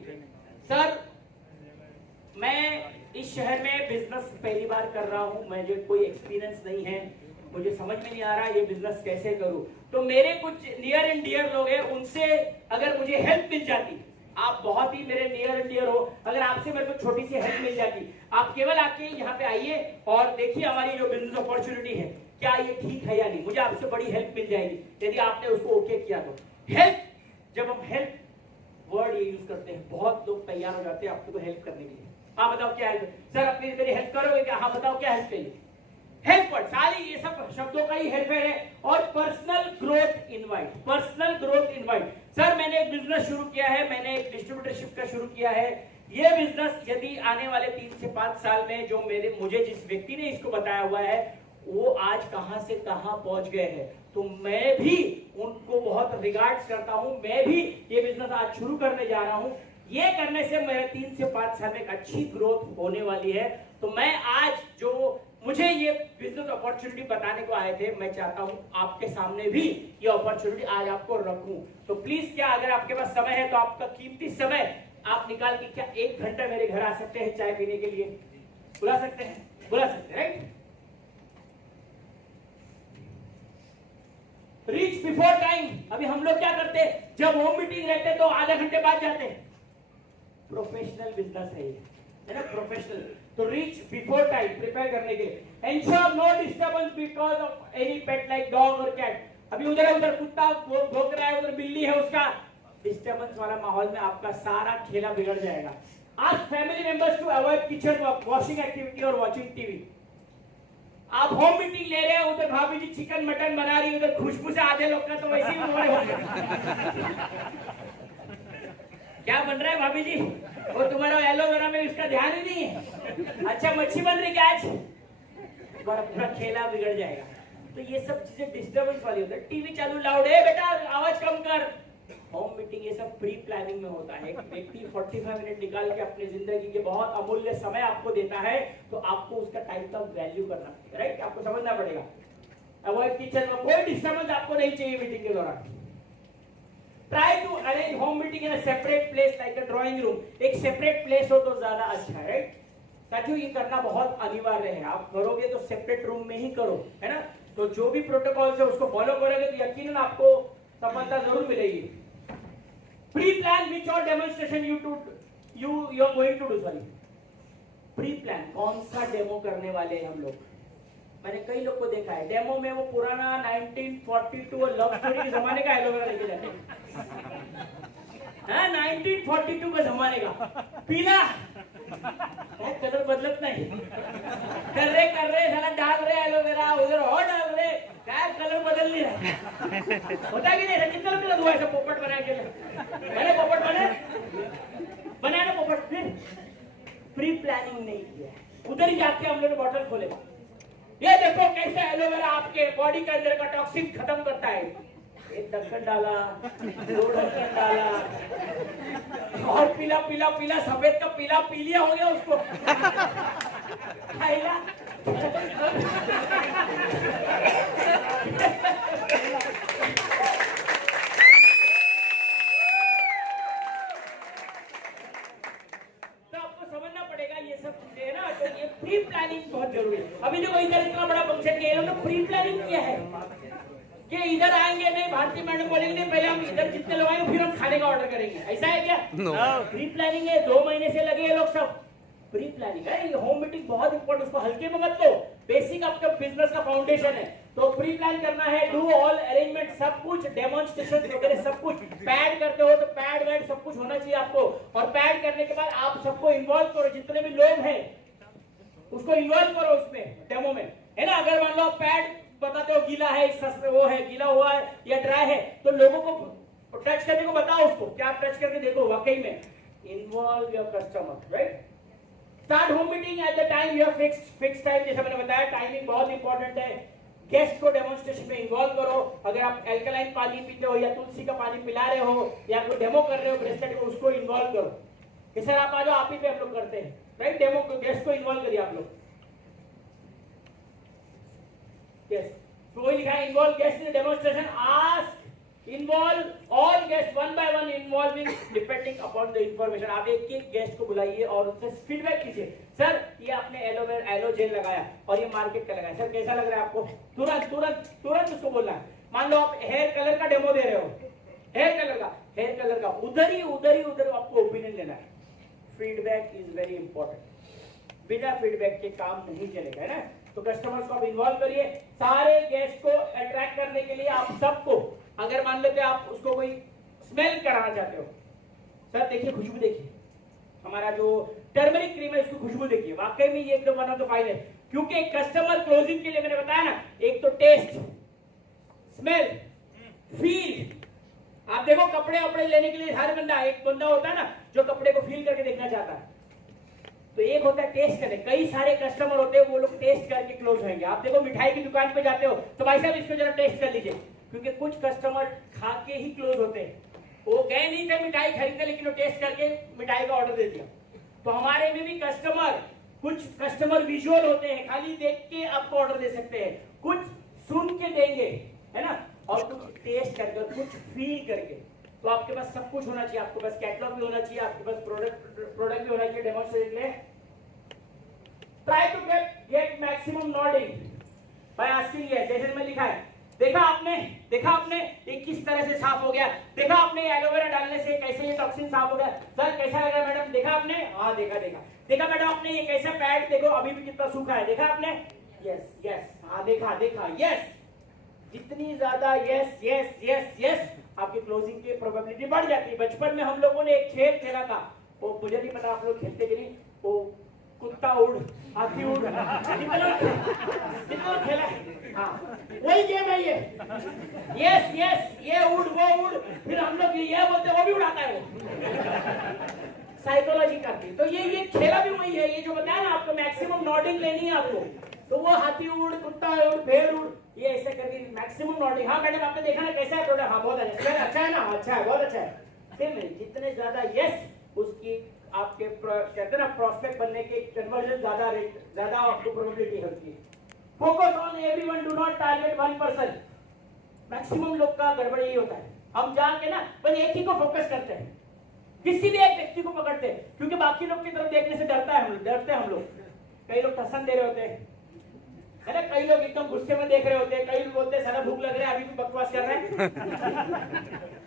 Sir मैं इस शहर में बिजनेस पहली बार कर रहा हूं, मुझे कोई एक्सपीरियंस नहीं है, मुझे समझ में नहीं आ रहा ये बिजनेस कैसे करूं। तो मेरे कुछ नियर एंड डियर लोग हैं, उनसे अगर मुझे हेल्प मिल जाती, आप बहुत ही मेरे नियर एंड डियर हो, अगर आपसे मेरे को छोटी सी हेल्प मिल जाती, आप केवल आके यहाँ पे आइए और देखिए हमारी जो बिजनेस अपॉर्चुनिटी है क्या ये ठीक है या नहीं, मुझे आपसे बड़ी हेल्प मिल जाएगी यदि आपने उसको ओके किया तो। हेल्प, जब हम हेल्प वर्ड ये यूज करते हैं, बहुत लोग तैयार हो जाते हैं आपको हेल्प करने के लिए। हाँ बताओ क्या हेल्प, सर अपनी मेरी हेल्प करोगे क्या? हाँ बताओ क्या हेल्प चाहिए? हेल्प वर्ड, सारी ये सब शब्दों का ही हेल्प है। और personal growth invite, personal growth invite. Sir मैंने एक बिजनेस शुरू किया है, मैंने एक डिस्ट्रीब्यूटरशिप का शुरू किया है। ये बिजनेस यदि आने वाले 3 से 5 साल में जो मुझे जिस व्यक्ति ने इसको बताया हुआ है वो आज कहां से कहां पहुंच गए हैं, तो मैं भी उनको बहुत रिगार्ड्स करता हूं। मैं भी ये बिजनेस आज शुरू करने जा रहा हूं। ये करने से मेरे 3 से 5 साल में एक अच्छी ग्रोथ होने वाली है। तो मैं आज जो मुझे ये बिजनेस अपॉर्चुनिटी बताने को आए थे, मैं चाहता हूं आपके सामने भी ये अपॉर्चुनिटी आज आपको रखूं। तो प्लीज क्या अगर आपके पास समय है तो आपका कीमती समय आप निकाल के क्या 1 घंटा मेरे घर आ सकते हैं चाय पीने के लिए? बुला सकते हैं, बुला सकते हैं, राइट? Reach before time. अभी हम लोग क्या करते हैं, जब होम मीटिंग रहते तो आधा घंटे बाद जाते हैं। प्रोफेशनल बिजनेस है ये, है ना, प्रोफेशनल। तो रीच बिफोर टाइम प्रिपेयर करने के लिए। Ensure no disturbance because of any pet like dog और कैट। अभी उधर कुत्ता भौंक रहा है, उधर बिल्ली है, उसका डिस्टर्बेंस वाला माहौल में आपका सारा खेला बिगड़ जाएगा। Ask family members to avoid kitchen work, washing activity और वॉचिंग टीवी। आप होम मीटिंग ले रहे हैं, उधर भाभी जी चिकन मटन बना रही है, उधर खुशबू से आधे लोग का तो वैसे ही हो क्या बन रहा है भाभी जी? वो तुम्हारा एलोवेरा में इसका ध्यान ही नहीं है। अच्छा मच्छी बन रही क्या आज? पूरा खेला बिगड़ जाएगा। तो ये सब चीजें डिस्टर्बेंस वाली होती है। टीवी चालू लाउड है, बेटा आवाज कम कर। होम मीटिंग ये सब प्री प्लानिंग में होता है। एक व्यक्ति 45 मिनट निकाल के अपनी जिंदगी के बहुत अमूल्य समय आपको देता है, तो आपको उसका टाइम का वैल्यू करना पड़ेगा, राइट? आपको समझना पड़ेगा। अवॉइड किचन में कोई डिस्टर्बेंस आपको नहीं चाहिए मीटिंग के दौरान। Try to arrange home meeting in a separate place like a drawing room. एक सेपरेट प्लेस हो तो ज्यादा अच्छा है, राइट? ताकि ये करना बहुत अनिवार्य है। आप करोगे तो सेपरेट रूम में ही करो, है ना? तो जो भी प्रोटोकॉल्स है उसको फॉलो करोगे तो यकीनन आपको सफलता जरूर मिलेगी। Pre-plan which all demonstration you are going to do, sorry. Pre-plan कौन सा डेमो करने वाले हैं हम लोग? मैंने कई लोग को देखा है डेमो में वो पुराना 1942 लव स्टोरी के जमाने का एलोवेरा लेके जाते हैं। हाँ 1942 के जमाने का पीला कलर बदलत नहीं, कर रहे साला डाल रहे एलोवेरा, उधर और डाल रहे, क्या कलर बदल नहीं रहा। होता कि नहीं? कितना कलर हुआ ऐसा पोपट बना के? मैंने पोपट बनाया ना पोपट। फिर प्री प्लानिंग नहीं किया, उधर ही जाके हम लोग ने बॉटल खोले। ये देखो कैसे एलोवेरा आपके बॉडी के अंदर का टॉक्सिन खत्म करता है। एक ढक्कन डाला, 2 ढक्कन डाला, और पीला पीला पीला सफेद का पीला पीलिया हो गया उसको खाएगा। तो आपको समझना पड़ेगा ये सब चीजें, है ना? तो ये प्री प्लानिंग बहुत जरूरी है। अभी देखो इधर इतना बड़ा फंक्शन किया, इन्होंने प्री प्लानिंग किया है कि इधर आएंगे नहीं, भारती मैडम बोलेंगे नहीं, पहले हम इधर जितने लोग आएंगे फिर हम खाने का ऑर्डर करेंगे। ऐसा है क्या? प्री प्लानिंग है, 2 महीने से लगे हैं लोग सब। प्री प्लानिंग है, ये होम मीटिंग बहुत इंपॉर्टेंट, उसको हल्के में मत लो। बेसिक आपका बिजनेस का फाउंडेशन है, तो प्री प्लान करना है। डू ऑल अरेंजमेंट, सब कुछ डेमोन्स्ट्रेशन वगैरह सब कुछ। पैड करते हो तो पैड वैड सब कुछ होना चाहिए आपको। और पैड करने के बाद आप सबको इन्वॉल्व करो, जितने भी लोग हैं उसको इन्वॉल्व करो उसमें डेमो में, है ना? अगर मान लो पैड बताते हो गीला है, वो है गीला हुआ है या ड्राई है, तो लोगों को टच करने को बताओ उसको, क्या आप टच करके देखो वाकई में। Involve your customer, right? Start home meeting at the time your fix time. जैसा मैंने बताया टाइमिंग बहुत इंपॉर्टेंट है। गेस्ट को डेमोन्स्ट्रेशन में इन्वॉल्व करो। अगर आप एल्कलाइन पानी पीते हो या तुलसी का पानी पिला रहे हो या कोई डेमो कर रहे हो ब्रेसलेट को, उसको इन्वॉल्व करो कि सर आप आ जाओ, आप ही पे हम लोग करते हैं, राइट? डेमो को गेस्ट को इन्वॉल्व करिए आप लोग। Yes. So वही लिखा है involve guest in demonstration. Ask involve all guest one by one involving depending upon the information. आप एक एक गेस्ट को बुलाइए और उससे फीडबैक कीजिए। सर ये आपने एलोवेरा एलो जेल लगाया और ये मार्केट का लगाया, सर कैसा लग रहा है आपको? तुरंत तुरंत तुरंत उसको बोलना है। मान लो आप हेयर कलर का डेमो दे रहे हो, हेयर कलर का उधर आपको ओपिनियन लेना है। Feedback is very important. बिना फीडबैक के काम नहीं चलेगा, है ना? तो कस्टमर्स को आप इन्वॉल्व करिए। सारे गेस्ट को अट्रैक्ट करने के लिए आप सबको, अगर मान लेते आप उसको कोई स्मेल कराना चाहते हो, सर देखिए खुशबू देखिए, हमारा जो टर्मरिक क्रीम है उसकी खुशबू देखिए, वाकई में ये एकदम वन ऑफ द फाइन है। क्योंकि कस्टमर क्लोजिंग के लिए मैंने बताया ना, एक तो टेस्ट, स्मेल, फील। आप देखो कपड़े वपड़े लेने के लिए हर बंदा, एक बंदा होता है ना जो कपड़े को फील करके देखना चाहता है, तो एक होता है टेस्ट करने। कई सारे कस्टमर होते हैं वो लोग टेस्ट करके क्लोज होंगे। आप देखो मिठाई की दुकान पे जाते हो तो भाई साहब इसको जरा टेस्ट कर लीजिए, क्योंकि कुछ कस्टमर खा के ही क्लोज होते हैं। वो गए नहीं थे मिठाई खरीदने, लेकिन वो टेस्ट करके मिठाई का ऑर्डर दे दिया। तो हमारे में भी कुछ कस्टमर विजुअल होते हैं, खाली देख के आपको ऑर्डर दे सकते हैं, कुछ सुन के देंगे, है ना, और कुछ टेस्ट करके, कुछ फील करके। तो आपके पास सब कुछ होना चाहिए, आपके पास कैटलॉग भी होना चाहिए, आपके पास प्रोडक्ट भी होना चाहिए डेमोन्स्ट्रेट के लिए। Try to get maximum nodding by asking yes, जैसे मैं लिखा है। देखा आपने ये किस तरह से साफ हो गया, देखा आपने एलोवेरा डालने से कैसे ये टॉक्सिन साफ हो गया। सर कैसा लगा मैडम, देखा आपने, हाँ देखा मैडम आपने, ये कैसा पैड देखो अभी भी कितना सूखा है, देखा आपने, यस, हाँ देखा यस। जितनी ज्यादा यस आपकी क्लोजिंग की प्रोबेबिलिटी बढ़ जाती है। बचपन में हम लोगों ने एक खेल खेला था, वो मुझे नहीं पता आप लोग खेलते कि नहीं, वो कुत्ता उड़ हाथी उड़, जितना खेला है, हाँ वही गेम है ये। यस ये उड़ वो उड़, फिर हम लोग ये बोलते वो भी उड़ाता है वो, साइकोलॉजी करती। तो ये खेला भी वही है, ये जो बताया ना आपको मैक्सिमम नॉडिंग लेनी है आपको, तो वो हाथी उड़, कुत्ता उड़, भेड़ उड़, ये ऐसे करके मैक्सिमम नॉडिंग। हाँ मैडम आपने देखा ना कैसा है प्रोडक्ट, हाँ बहुत अच्छा है ना, अच्छा है, बहुत अच्छा है। जितने ज्यादा यस उसकी आपके कहते हैं ना प्रोस्पेक्ट बनने के कन्वर्जन ज्यादा आपको प्रोबेबिलिटी होती है। Focus on everyone, do not target one person. Maximum लोग का गड़बड़ यही होता है, हम जाके ना बस एक ही को फोकस करते हैं, किसी भी एक व्यक्ति को पकड़ते हैं, क्योंकि बाकी लोग की तरफ देखने से डरते हैं हम लोग। कई लोग ठसन दे रहे होते हैं, है ना, कई लोग एकदम गुस्से में देख रहे होते हैं, कई लोग बोलते हैं सारा भूख लग रहा है, अभी भी बकवास कर रहे हैं।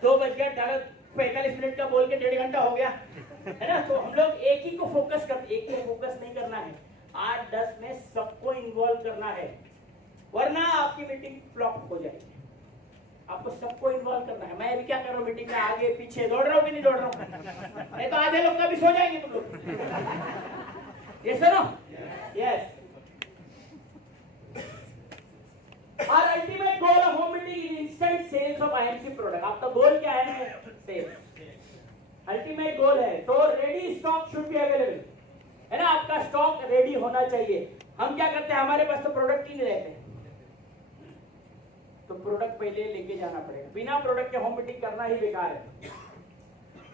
2:45 का बोल के 1.5 घंटा हो गया, है ना। तो हम लोग एक ही को फोकस करते, एक ही फोकस नहीं करना है, 8-10 में सबको इन्वॉल्व करना है, वरना आपकी मीटिंग फ्लॉप हो जाएगी। आपको सबको इन्वॉल्व करना है। मैं अभी क्या कर रहा हूँ मीटिंग में, आगे पीछे दौड़ रहा हूँ कि नहीं दौड़ रहा हूँ, नहीं तो आधे लोग कभी सो जाएंगे तुम लोग। ये सुनो, yes. Our ultimate goal of home meeting is instant sales of IMC product. आपका गोल क्या है? सेल्स। अल्टीमेट गोल है, तो ready stock should be available, है ना, आपका स्टॉक रेडी होना चाहिए। हम क्या करते हैं, हमारे पास तो प्रोडक्ट ही नहीं रहते, तो प्रोडक्ट पहले लेके जाना पड़ेगा। बिना प्रोडक्ट के होम मीटिंग करना ही बेकार है।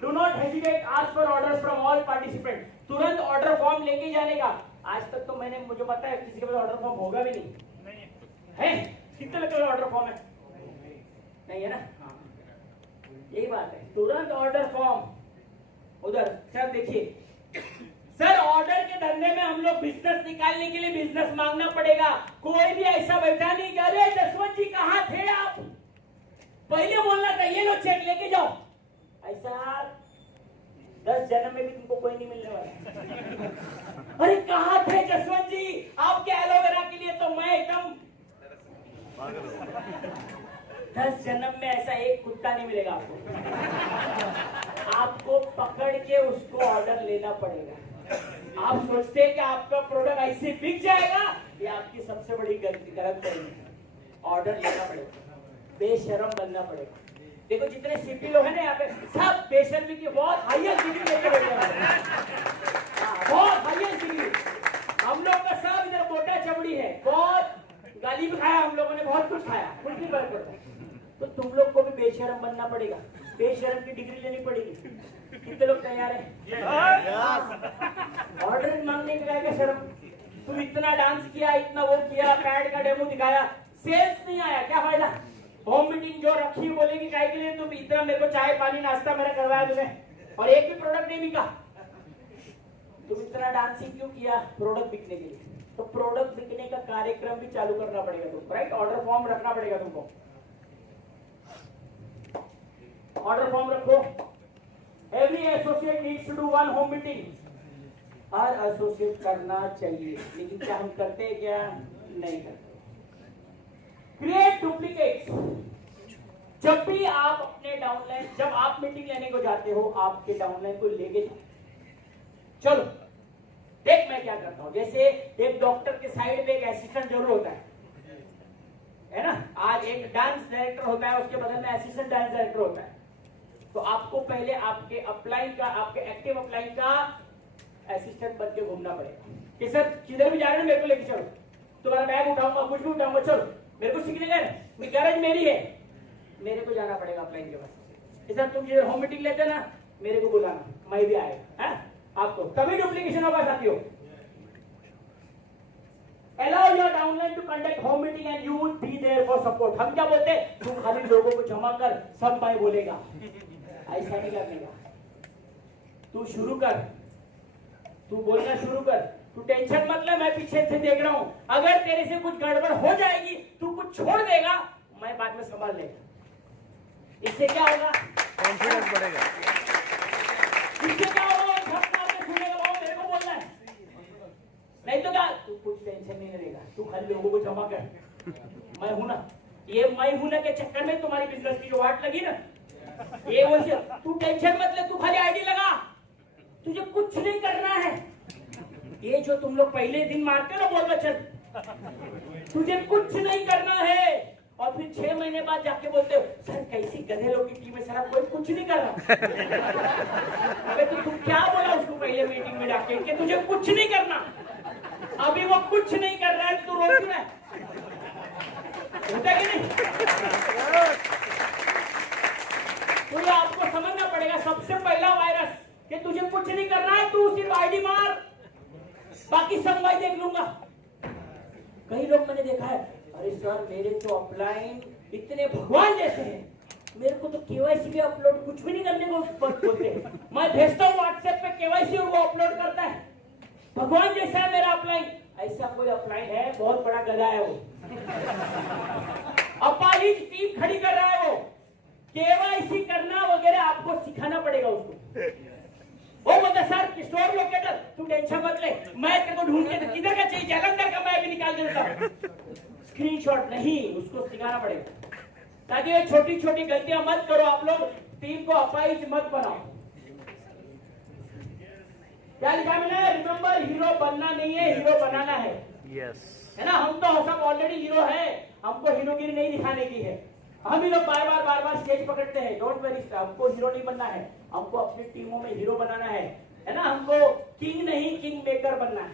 Do not hesitate, ask for orders from all participant. तुरंत ऑर्डर फॉर्म लेके जाने का। आज तक तो मुझे पता है किसी के पास ऑर्डर फॉर्म होगा भी नहीं है। कितने लोग ऑर्डर फॉर्म है? नहीं है ना, यही बात है। तुरंत ऑर्डर फॉर्म उधर। सर देखिए सर, ऑर्डर के धंधे में हम लोग बिजनेस निकालने के लिए बिजनेस मांगना पड़ेगा। कोई भी ऐसा बैठा नहीं कि अरे जसवंत जी कहाँ थे आप, पहले बोलना था ये लो चेक लेके जाओ। ऐसा 10 जन्म में भी तुमको कोई नहीं मिलने वाला। अरे कहाँ थे जसवंत जी, आपके एलोवेरा के लिए तो मैं एकदम 10 जन्म में ऐसा एक कुत्ता नहीं मिलेगा आपको। आपको पकड़ के उसको ऑर्डर लेना पड़ेगा। आप सोचते हैं कि आपका प्रोडक्ट ऐसे बिक जाएगा, ये आपकी सबसे बड़ी गलत है। ऑर्डर लेना पड़ेगा, बेशरम बनना पड़ेगा। देखो जितने सीपी लोग हैं ना यहाँ पे, सब बेशर्मी की बहुत हाईएस्ट डिग्री लेके बैठे हैं, बहुत हाईएस्ट डिग्री। हम लोग का सब इधर मोटा चमड़ी है, बहुत गाली भी खाया हम लोगों ने, बहुत कुछ खाया, कुछ भी फर्क पड़ता। तो तुम लोग को भी बेशरम बनना पड़ेगा, बेशरम की डिग्री लेनी पड़ेगी। कितने लोग तैयार हैं? ऑर्डर मांगने का क्या शर्म? तुम इतना डांस किया, इतना वो किया, पैड का डेमो दिखाया, सेल्स नहीं आया, क्या फायदा? होम मीटिंग जो रखी बोलेगी काय के लिए, तुम इतना मेरे को चाय पानी नाश्ता मेरा करवाया तुम्हें, और एक भी प्रोडक्ट नहीं बिका। तुम इतना डांसिंग क्यों किया? प्रोडक्ट बिकने के लिए। तो प्रोडक्ट बिकने का कार्यक्रम भी चालू करना पड़ेगा तुमको, राइट? ऑर्डर फॉर्म रखना पड़ेगा तुमको, ऑर्डर फॉर्म रखो। Every associate needs to do 1 home meeting. हर एसोसिएट करना चाहिए, लेकिन क्या हम करते हैं? क्या नहीं करते? Create duplicates. जब भी आप अपने डाउनलाइन, जब आप मीटिंग लेने को जाते हो, आपके डाउनलाइन को लेके जाओ। चलो देख मैं क्या करता हूं, जैसे एक डॉक्टर के साइड में एक असिस्टेंट जरूर होता है ना। आज एक डांस डायरेक्टर होता है, उसके बगल में असिस्टेंट डांस डायरेक्टर होता है। तो आपको पहले आपके अपलाइन का, आपके एक्टिव अपलाइन का असिस्टेंट बन के घूमना पड़ेगा कि सर किधर भी जा रहे हैं मेरे को लेके चलो, तुम्हारा बैग उठाऊंगा, कुछ भी उठाऊंगा, चलो मेरे को सीखने का है, गैरेज मेरी है, मेरे को जाना पड़ेगा अपलाइन के पास। सर तुम जिधर होम मीटिंग लेते ना, मेरे को बुलाना, मैं भी आएगा आपको, तभी डुप्लीकेशन होगा साथियों। Allow your downline to conduct home meeting and you would be there for support। हम क्या बोलते हैं, तू खाली लोगों को जमा कर, सब मैं बोलेगा, ऐसा नहीं करने का। तू शुरू कर, तू बोलना शुरू कर, तू टेंशन मत ले, मैं पीछे से देख रहा हूं। अगर तेरे से कुछ गड़बड़ हो जाएगी, तू कुछ छोड़ देगा, मैं बाद में संभाल लेगा। इससे क्या होगा, कॉन्फिडेंस बढ़ेगा। इससे क्या होगा, मेरे को बोलना है, नहीं तो क्या, तू कुछ टेंशन नहीं करेगा, तू खाली लोगों को जमा कर, मैं हूं ना। ये मैं हूं ना के चक्कर में तुम्हारी बिजनेस की जो वाट लगी ना, ये वो से तू टेंशन मत ले, तू खाली आईडी लगा, तुझे कुछ नहीं करना है। ये जो तुम लोग पहले दिन मारते ना बोल बच्चन, तुझे कुछ नहीं करना है। और फिर 6 महीने बाद जाके बोलते हो सर कैसी गधे लोग की टीम है, सर कोई कुछ नहीं कर रहा। अबे तो तुम क्या बोला उसको पहले मीटिंग में जाके कि तुझे कुछ नहीं करना, अभी वो कुछ नहीं कर रहा है, तू रोक क्यों रहा है, होता कि नहीं। तो आपको समझना पड़ेगा, सबसे पहला वायरस कि तुझे कुछ नहीं करना है, तू सिर्फ आईडी मार, बाकी सब मैं देख लूंगा। कई लोग मैंने देखा है, अरे सर मेरे तो अपलाइन इतने भगवान जैसे हैं, मेरे को तो केवाईसी भी अपलोड कुछ भी नहीं करने को बोलते हैं, मैं भेजता हूँ व्हाट्सएप पे केवाईसी और वो अपलोड करता है, भगवान जैसा है मेरा अपलाइन। ऐसा कोई अपलाइन है, बहुत बड़ा गधा है वो, अपाहिज टीम खड़ी कर रहा है वो, केवाईसी करना वगैरह आपको सिखाना पड़ेगा उसको। वो बोलता सर स्टोर लोकेटर, तू टेंशन मत ले, मैं तेरे को ढूंढ के, किधर का चाहिए, जालंधर का, मैं भी निकाल देता हूं। स्क्रीनशॉट नहीं, उसको सिखाना पड़ेगा, ताकि ये छोटी छोटी गलतियां मत करो। आप लोग टीम को अपाहिज मत बनाओ। क्या लिखा मैंने, रिमेंबर हीरो बनना नहीं है, हीरो बनाना है। यस, है ना, हम तो सब ऑलरेडी हीरो है, हमको हीरोगिरी नहीं दिखाने की है। हम ही लोग बार बार स्टेज पकड़ते हैं, डोंट वरी, हमको हीरो नहीं बनना है, हमको अपनी टीमों में हीरो बनाना है ना। हमको किंग नहीं किंग मेकर बनना है।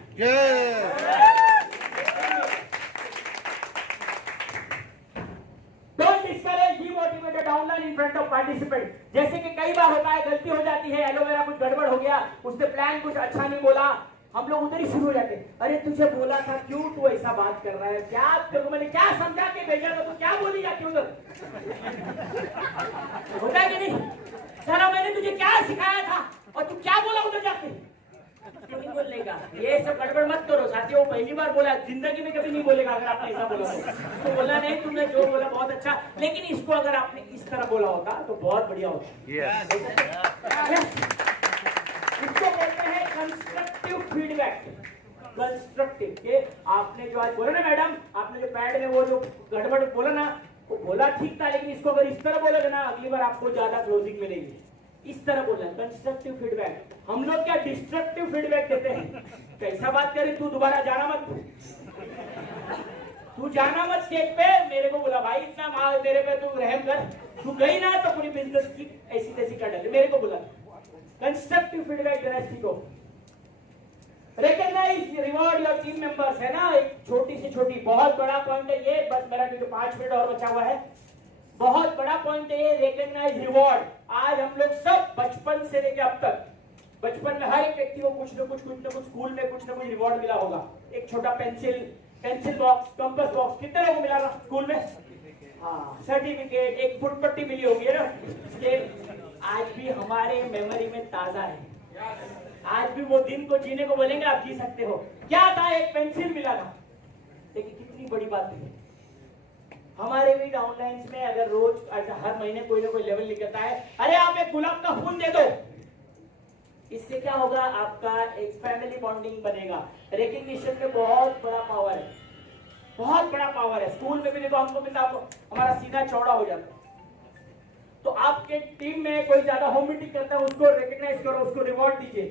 Don't discourage, demotivate the downline in front of participant. जैसे कि कई बार होता है, गलती हो जाती है, एलोवेरा कुछ गड़बड़ हो गया, उसने प्लान कुछ अच्छा नहीं बोला, हम लोग उधर ही शुरू हो जाते हैं, अरे तुझे बोला था, क्यों तू ऐसा बात कर रहा है, क्या तेरे को मैंने क्या समझा के भेजा था, तू क्या बोली जाती उधर। होता है कि नहीं, सारा मैंने तुझे क्या सिखाया था और तू क्या बोला उधर जाके, क्यों नहीं बोलने का। ये सब गड़बड़ मत करो साथियों, पहली बार बोला, जिंदगी में कभी नहीं बोलेगा अगर आपने ऐसा बोला तो बोला नहीं, तुमने जो बोला बहुत अच्छा, लेकिन इसको अगर आपने इस तरह बोला होता तो बहुत बढ़िया होता। इसको बोलते हैं कंस्ट्रक्टिव फीडबैक। कंस्ट्रक्टिव, ये आपने जो आज बोला ना मैडम, आपने जो पैड में वो जो गड़बड़ बोला ना, वो बोला ठीक था, लेकिन इसको अगर इस तरह बोलोगे ना, अगली बार आपको ज्यादा क्लोजिंग मिलेगी। इस तरह बोलना, कंस्ट्रक्टिव फीडबैक। हम लोग क्या डिस्ट्रक्टिव फीडबैक देते हैं, कैसा बात करें, तू दोबारा जाना मत, तू जाना मत स्टेज पे, मेरे को बोला भाई इतना माल तेरे पे तू रहम कर, तू गई ना तो पूरी बिजनेस की ऐसी तैसी कर डाले, मेरे को बोला। कंस्ट्रक्टिव फीडबैक देना सीखो। Recognise reward your team members, है ना, एक छोटी से छोटी, बहुत बड़ा पॉइंट है ये, बस मेरा क्योंकि 5 मिनट और बचा हुआ है, बहुत बड़ा पॉइंट है ये, रिकॉग्नाइज रिवॉर्ड। आज हम लोग सब बचपन से लेकर अब तक, बचपन में हर एक व्यक्ति को कुछ न कुछ स्कूल में कुछ न कुछ रिवॉर्ड मिला होगा। एक छोटा पेंसिल बॉक्स, कंपास बॉक्स, कितने लोगों को मिला था स्कूल में, हाँ, सर्टिफिकेट, एक फुटपट्टी मिली होगी है ना, स्केल। आज भी हमारे मेमोरी में ताजा है, आज भी वो दिन को जीने को बोलेंगे आप जी सकते हो। क्या था, एक पेंसिल मिला था, लेकिन कितनी बड़ी बात है। हमारे भी डाउनलाइंस में अगर रोज ऐसा हर महीने कोई ना कोई लेवल निकलता है, अरे आप एक गुलाब का फूल दे दो, इससे क्या होगा, आपका एक फैमिली बॉन्डिंग बनेगा। रिकग्निशन में बहुत बड़ा पावर है, बहुत बड़ा पावर है। स्कूल में भी देखो हमको मिलता, हमारा सीना चौड़ा हो जाता है, तो आपके टीम में कोई ज्यादा होम मीटिंग करता है उसको रिकॉग्नाइज करो, उसको रिवॉर्ड दीजिए।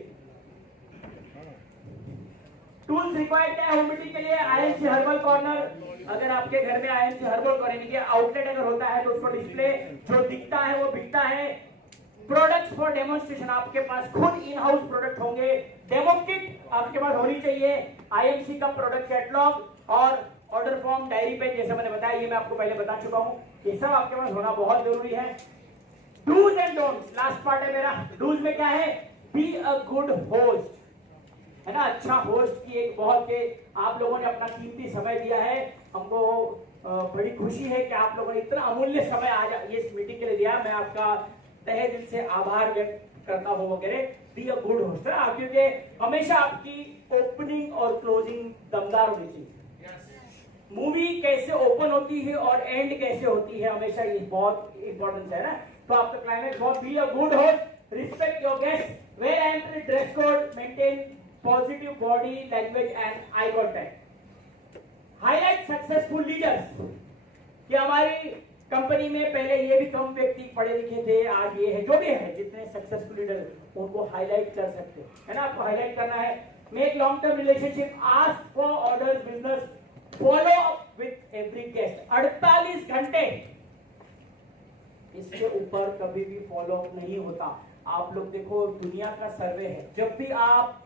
टूल्स रिक्वायर्ड है होम मीटिंग के लिए। आईएमसी हर्बल कॉर्नर, अगर आपके घर में आईएमसी हर्बल कॉर्नर के आउटलेट अगर होता है तो उसको डिस्प्ले जो दिखता है वो बिकता है। प्रोडक्ट्स फॉर डेमोन्स्ट्रेशन, आपके पास खुद इन हाउस प्रोडक्ट होंगे। डेमो किट आपके पास होनी चाहिए। आईएमसी का प्रोडक्ट कैटलॉग और ऑर्डर फॉर्म, डायरी पेज, जैसे मैंने बताया, ये मैं आपको पहले बता चुका हूं, ये सब आपके पास होना बहुत जरूरी है। Dos and don'ts, last part है मेरा। डूज में क्या है? बी अ गुड होस्ट, है ना। अच्छा होस्ट की एक बहुत के आप लोगों ने अपना कीमती समय दिया है। हमको बड़ी खुशी है कि आप लोगों ने इतना अमूल्य समय आज इस मीटिंग के लिए दिया। मैं आपका तहे दिल से आभार व्यक्त करता हूं वगैरह। बी अ गुड होस्ट, क्योंकि हमेशा आपकी ओपनिंग और क्लोजिंग दमदार होनी चाहिए। मूवी कैसे ओपन होती है और एंड कैसे होती है, हमेशा ये बहुत इंपॉर्टेंट है ना। तो आपका क्लाइमेक्स बहुत be a good host, respect your guest, wear entry, dress code, maintain positive body language and eye contact. Highlight successful leaders, कि हमारी कंपनी में पहले ये भी कम व्यक्ति पढ़े लिखे थे, आज ये है, जो भी है, जितने सक्सेसफुल लीडर उनको हाईलाइट कर सकते है ना। आपको हाईलाइट करना है। Make long term relationship, ask for orders, business, follow up with every guest. 48 घंटे, इसके ऊपर कभी भी फॉलो अप नहीं होता। आप लोग देखो, दुनिया का सर्वे है, जब भी आप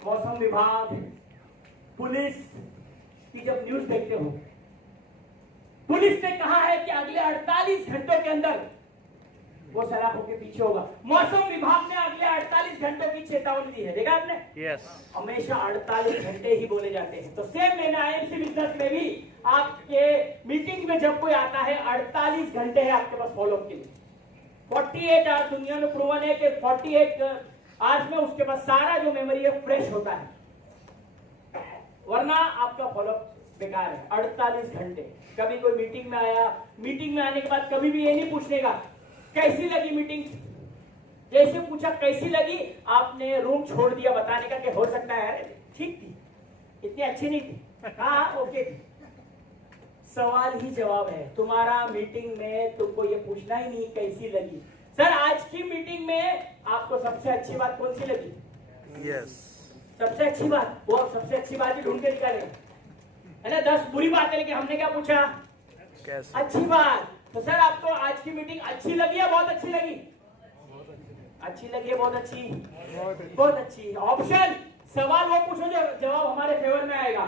मौसम विभाग, पुलिस की जब न्यूज देखते हो, पुलिस ने कहा है कि अगले 48 घंटों के अंदर वो सलाखों के पीछे होगा। मौसम विभाग ने अगले 48 घंटों की चेतावनी दी है, देखा आपने? यस। हमेशा 48 घंटे ही बोले जाते हैं। तो सेम मैंने आईएमसी बिजनेस में भी आपके मीटिंग में जब कोई आता है, 48 घंटे है आपके पास फॉलोअप के लिए। 48 आवर्स, दुनिया में प्रूवन है कि 48 आवर्स में उसके पास सारा जो मेमोरी है फ्रेश होता है, वरना आपका फॉलोअप बेकार है। 48 घंटे। कभी कोई मीटिंग में आया, मीटिंग में आने के बाद कभी भी ये नहीं पूछने का कैसी लगी मीटिंग। जैसे पूछा कैसी लगी, आपने रूम छोड़ दिया बताने का कि हो सकता है ठीक थी, इतनी अच्छी नहीं थी, हाँ ओके थी। सवाल ही जवाब है। तुम्हारा मीटिंग में तुमको ये पूछना ही नहीं कैसी लगी। सर आज की मीटिंग में आपको सबसे अच्छी बात कौन सी लगी? यस। सबसे अच्छी बात, वो आप सबसे अच्छी बात ही ढूंढ के निकालेंगे, है ना। 10 बुरी बातें लेके हमने क्या पूछा? कैसे? अच्छी बात। तो सर आपको आज की मीटिंग अच्छी लगी या बहुत अच्छी लगी? अच्छी लगी है, बहुत अच्छी, बहुत अच्छी। ऑप्शन, सवाल वो पूछो जो जवाब हमारे फेवर में आएगा।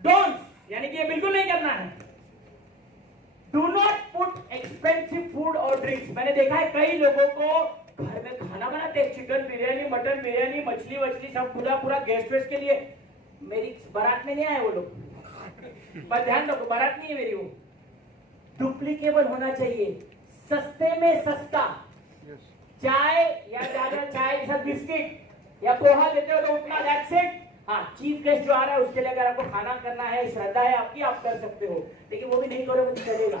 डोंट, यानी कि ये बिल्कुल नहीं करना है। Do not put expensive food और ड्रिंक्स। मैंने देखा है कई लोगों को घर में खाना बनाते हैं, चिकन बिरयानी, मटन बिरयानी, मछली वछली सब पूरा गेस्ट वेस्ट के लिए। मेरी बारात में नहीं आए वो लोग, पर ध्यान रखो बारात नहीं है मेरी वो। डुप्लीकेबल होना चाहिए, सस्ते में सस्ता। चाय या ज्यादा चाय के साथ बिस्किट या पोहा देते हो तो उतना, दैट्स इट। हाँ, चीफ गेस्ट जो आ रहा है उसके लिए अगर आपको खाना करना है, श्रद्धा है आपकी, आप कर सकते हो, लेकिन वो भी नहीं करोगे तो चलेगा,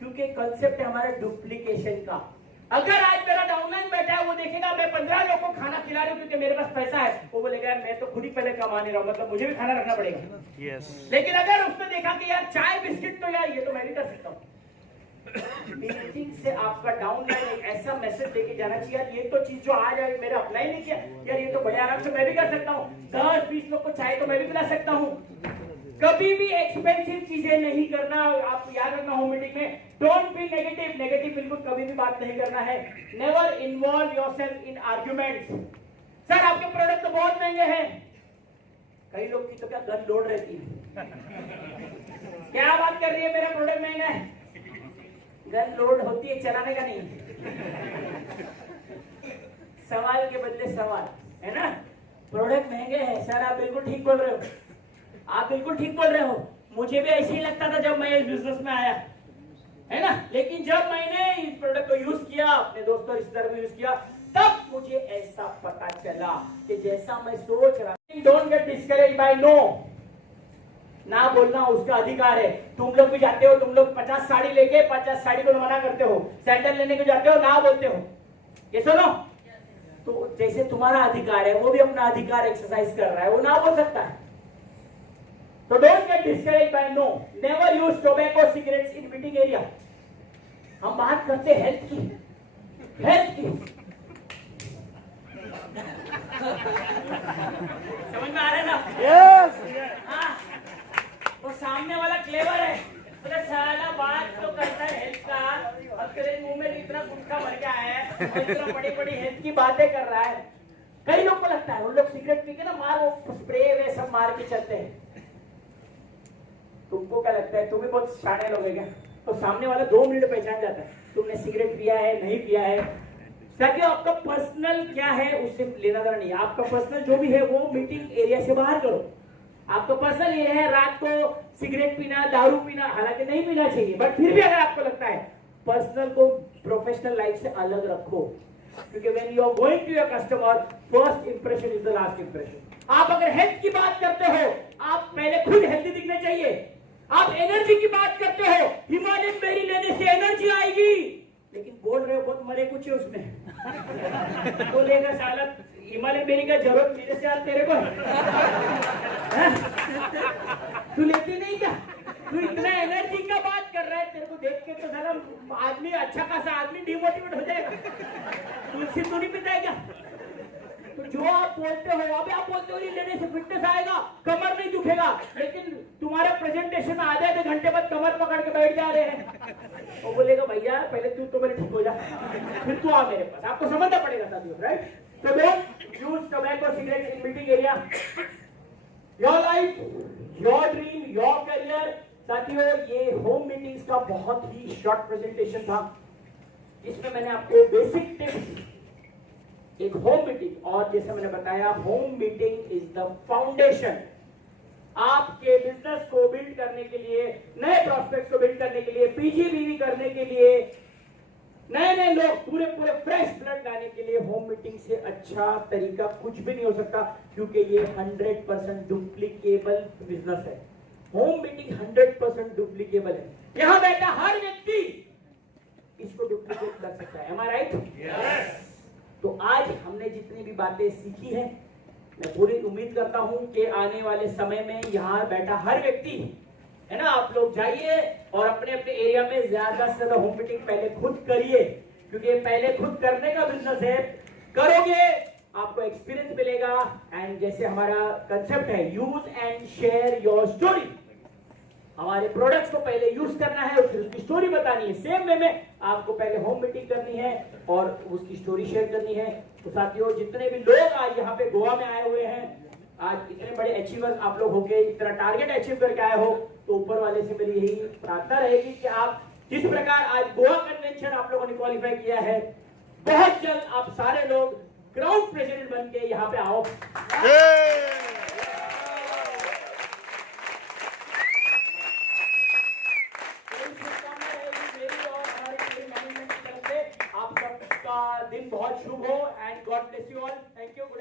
क्योंकि कंसेप्ट है हमारा डुप्लीकेशन का। अगर आज मेरा डाउनलाइन बैठा है, वो देखेगा मैं 15 लोगों को खाना खिला रहा हूँ क्योंकि मेरे पास पैसा है, वो बोलेगा यार मैं तो खुद ही पहले कमाने रहा हूँ, मतलब मुझे भी खाना रखना पड़ेगा। यस। लेकिन अगर उसने देखा कि यार चाय बिस्किट तो यार ये तो मैं भी कर सकता हूँ, मीटिंग से आपका डाउनलाइन एक ऐसा मैसेज लेके जाना चाहिए, यार ये तो चीज जो आज मेरे अप्लाई नहीं किया, यार ये तो बड़े आराम से मैं भी कर सकता हूँ, 10-20 लोग को चाय तो मैं भी पिला सकता हूँ। कभी भी एक्सपेंसिव चीजें नहीं करना। आप याद रखना होम मीटिंग में, डोंट बी नेगेटिव। नेगेटिव बिल्कुल कभी भी बात नहीं करना है। Never involve yourself in arguments. Sir आपके प्रोडक्ट तो बहुत महंगे हैं, कई लोग की तो क्या गन लोड रहती है, क्या बात कर रही है मेरा प्रोडक्ट महंगा है, गन लोड होती है, चलाने का नहीं। सवाल के बदले सवाल, है ना। प्रोडक्ट महंगे हैं सर, आप बिल्कुल ठीक बोल रहे हो, आप बिल्कुल ठीक बोल रहे हो। मुझे भी ऐसे ही लगता था जब मैं इस बिजनेस में आया, है ना, लेकिन जब मैंने इस प्रोडक्ट को यूज किया, अपने दोस्तों रिश्तेदारों को यूज किया, तब मुझे ऐसा पता चला कि जैसा मैं सोच रहा। Don't get discourage by no. ना बोलना उसका अधिकार है। तुम लोग भी जाते हो, तुम लोग 50 साड़ी लेके 50 साड़ी को मना करते हो, सैंडल लेने को जाते हो ना बोलते हो, ये सुनो। तो जैसे तुम्हारा अधिकार है, वो भी अपना अधिकार एक्सरसाइज कर रहा है, वो ना बोल सकता है। तो don't get discourage by no. Never use tobacco cigarettes in meeting area. हम बात करते हैं हेल्थ की। समझ में आ रहा है ना? यस हाँ, वो सामने वाला क्लेवर है, बोले साला बात तो करता है हेल्थ का, अब तेरे मुंह में इतना गुटखा भर के आया है और इतना बड़ी बड़ी हेल्थ की बातें कर रहा है। कई लोग को लगता है, उन लोग सिगरेट पी के ना मार वो स्प्रे वे सब मार के चलते हैं। तुमको क्या लगता है, तुम भी बहुत शाने लोग है क्या? तो सामने वाला 2 मिनट पहचान जाता है तुमने सिगरेट पिया है नहीं पिया है। ताकि आपका पर्सनल क्या है उससे लेना देना नहीं है। आपका पर्सनल जो भी है वो मीटिंग एरिया से बाहर करो। आपका पर्सनल ये है रात को सिगरेट पीना, दारू पीना, हालांकि नहीं पीना चाहिए, बट फिर भी अगर आपको लगता है, पर्सनल को प्रोफेशनल लाइफ से अलग रखो। क्योंकि when you are going to your customer, first impression is the last impression। आप अगर हेल्थ की बात करते हो, आप पहले खुद हेल्थी दिखने चाहिए। आप एनर्जी की बात करते हो, हिमालयन बेरी लेने से एनर्जी आएगी, लेकिन बोल रहे हो बहुत मरे कुछ है उसमें। तो लेकर साला हिमालयन बेरी का जरूरत मेरे से आज तेरे को है? तू लेती नहीं क्या? तू इतना एनर्जी का बात कर रहा है, तेरे को देख के तो साला आदमी अच्छा खासा आदमी डिमोटिवेट हो जाएगा। तुलसी तो नहीं पीता है क्या? तो जो आप बोलते हो, अभी आप बोलते हो लेने से फिटनेस आएगा, कमर नहीं दुखेगा, लेकिन तुम्हारे प्रेजेंटेशन में आधे घंटे बाद कमर पकड़ के बैठ जा रहे हैं। वो बोलेगा भैया पहले तू तो मेरे ठीक हो जा, फिर तू आ मेरे पास। आपको समझना पड़ेगा साथियों, right? So don't use tobacco cigarettes in meeting area. Your life, your dream, your career। साथियों ये होम मीटिंग्स का बहुत ही शॉर्ट प्रेजेंटेशन था। इसमें मैंने आपको बेसिक टिप्स, एक होम मीटिंग, और जैसे मैंने बताया home meeting is the foundation आपके बिजनेस को बिल्ड करने के लिए, नए प्रोस्पेक्ट्स को बिल्ड करने के लिए, पीजीबीवी करने के लिए, नए लोग पूरे फ्रेश ब्लड लाने के लिए होम मीटिंग से अच्छा तरीका कुछ भी नहीं हो सकता। क्योंकि ये 100% डुप्लीकेबल बिजनेस है। होम मीटिंग 100% डुप्लीकेबल है। यहां बैठा हर व्यक्ति इसको डुप्लीकेट कर सकता है। Am I right? Yes. तो आज हमने जितनी भी बातें सीखी है, मैं पूरी उम्मीद करता हूं कि आने वाले समय में यहाँ बैठा हर व्यक्ति है ना, आप लोग जाइए और अपने अपने एरिया में ज्यादा से ज्यादा होम मीटिंग पहले खुद करिए। क्योंकि पहले खुद करने का बिजनेस है, करोगे आपको एक्सपीरियंस मिलेगा। एंड जैसे हमारा कंसेप्ट है use and share your story, हमारे प्रोडक्ट्स को पहले यूज करना है और फिर उसकी स्टोरी बतानी है। सेम वे में आपको पहले होम मीटिंग करनी है और उसकी स्टोरी शेयर करनी है। तो साथियों जितने भी लोग आज यहाँ पे गोवा में आए हुए हैं, आज इतने बड़े अचीवर्स आप लोग हो गए, इतना टारगेट अचीव करके आए हो, तो ऊपर वाले से मेरी यही प्रार्थना रहेगी कि आप जिस प्रकार आज गोवा कन्वेंशन आप लोगों ने क्वालिफाई किया है, बहुत जल्द आप सारे लोग ग्राउंड प्रेसिडेंट बन के यहाँ पे आओ। आप सबका दिन बहुत शुभ हो and God bless you all. Thank you. Good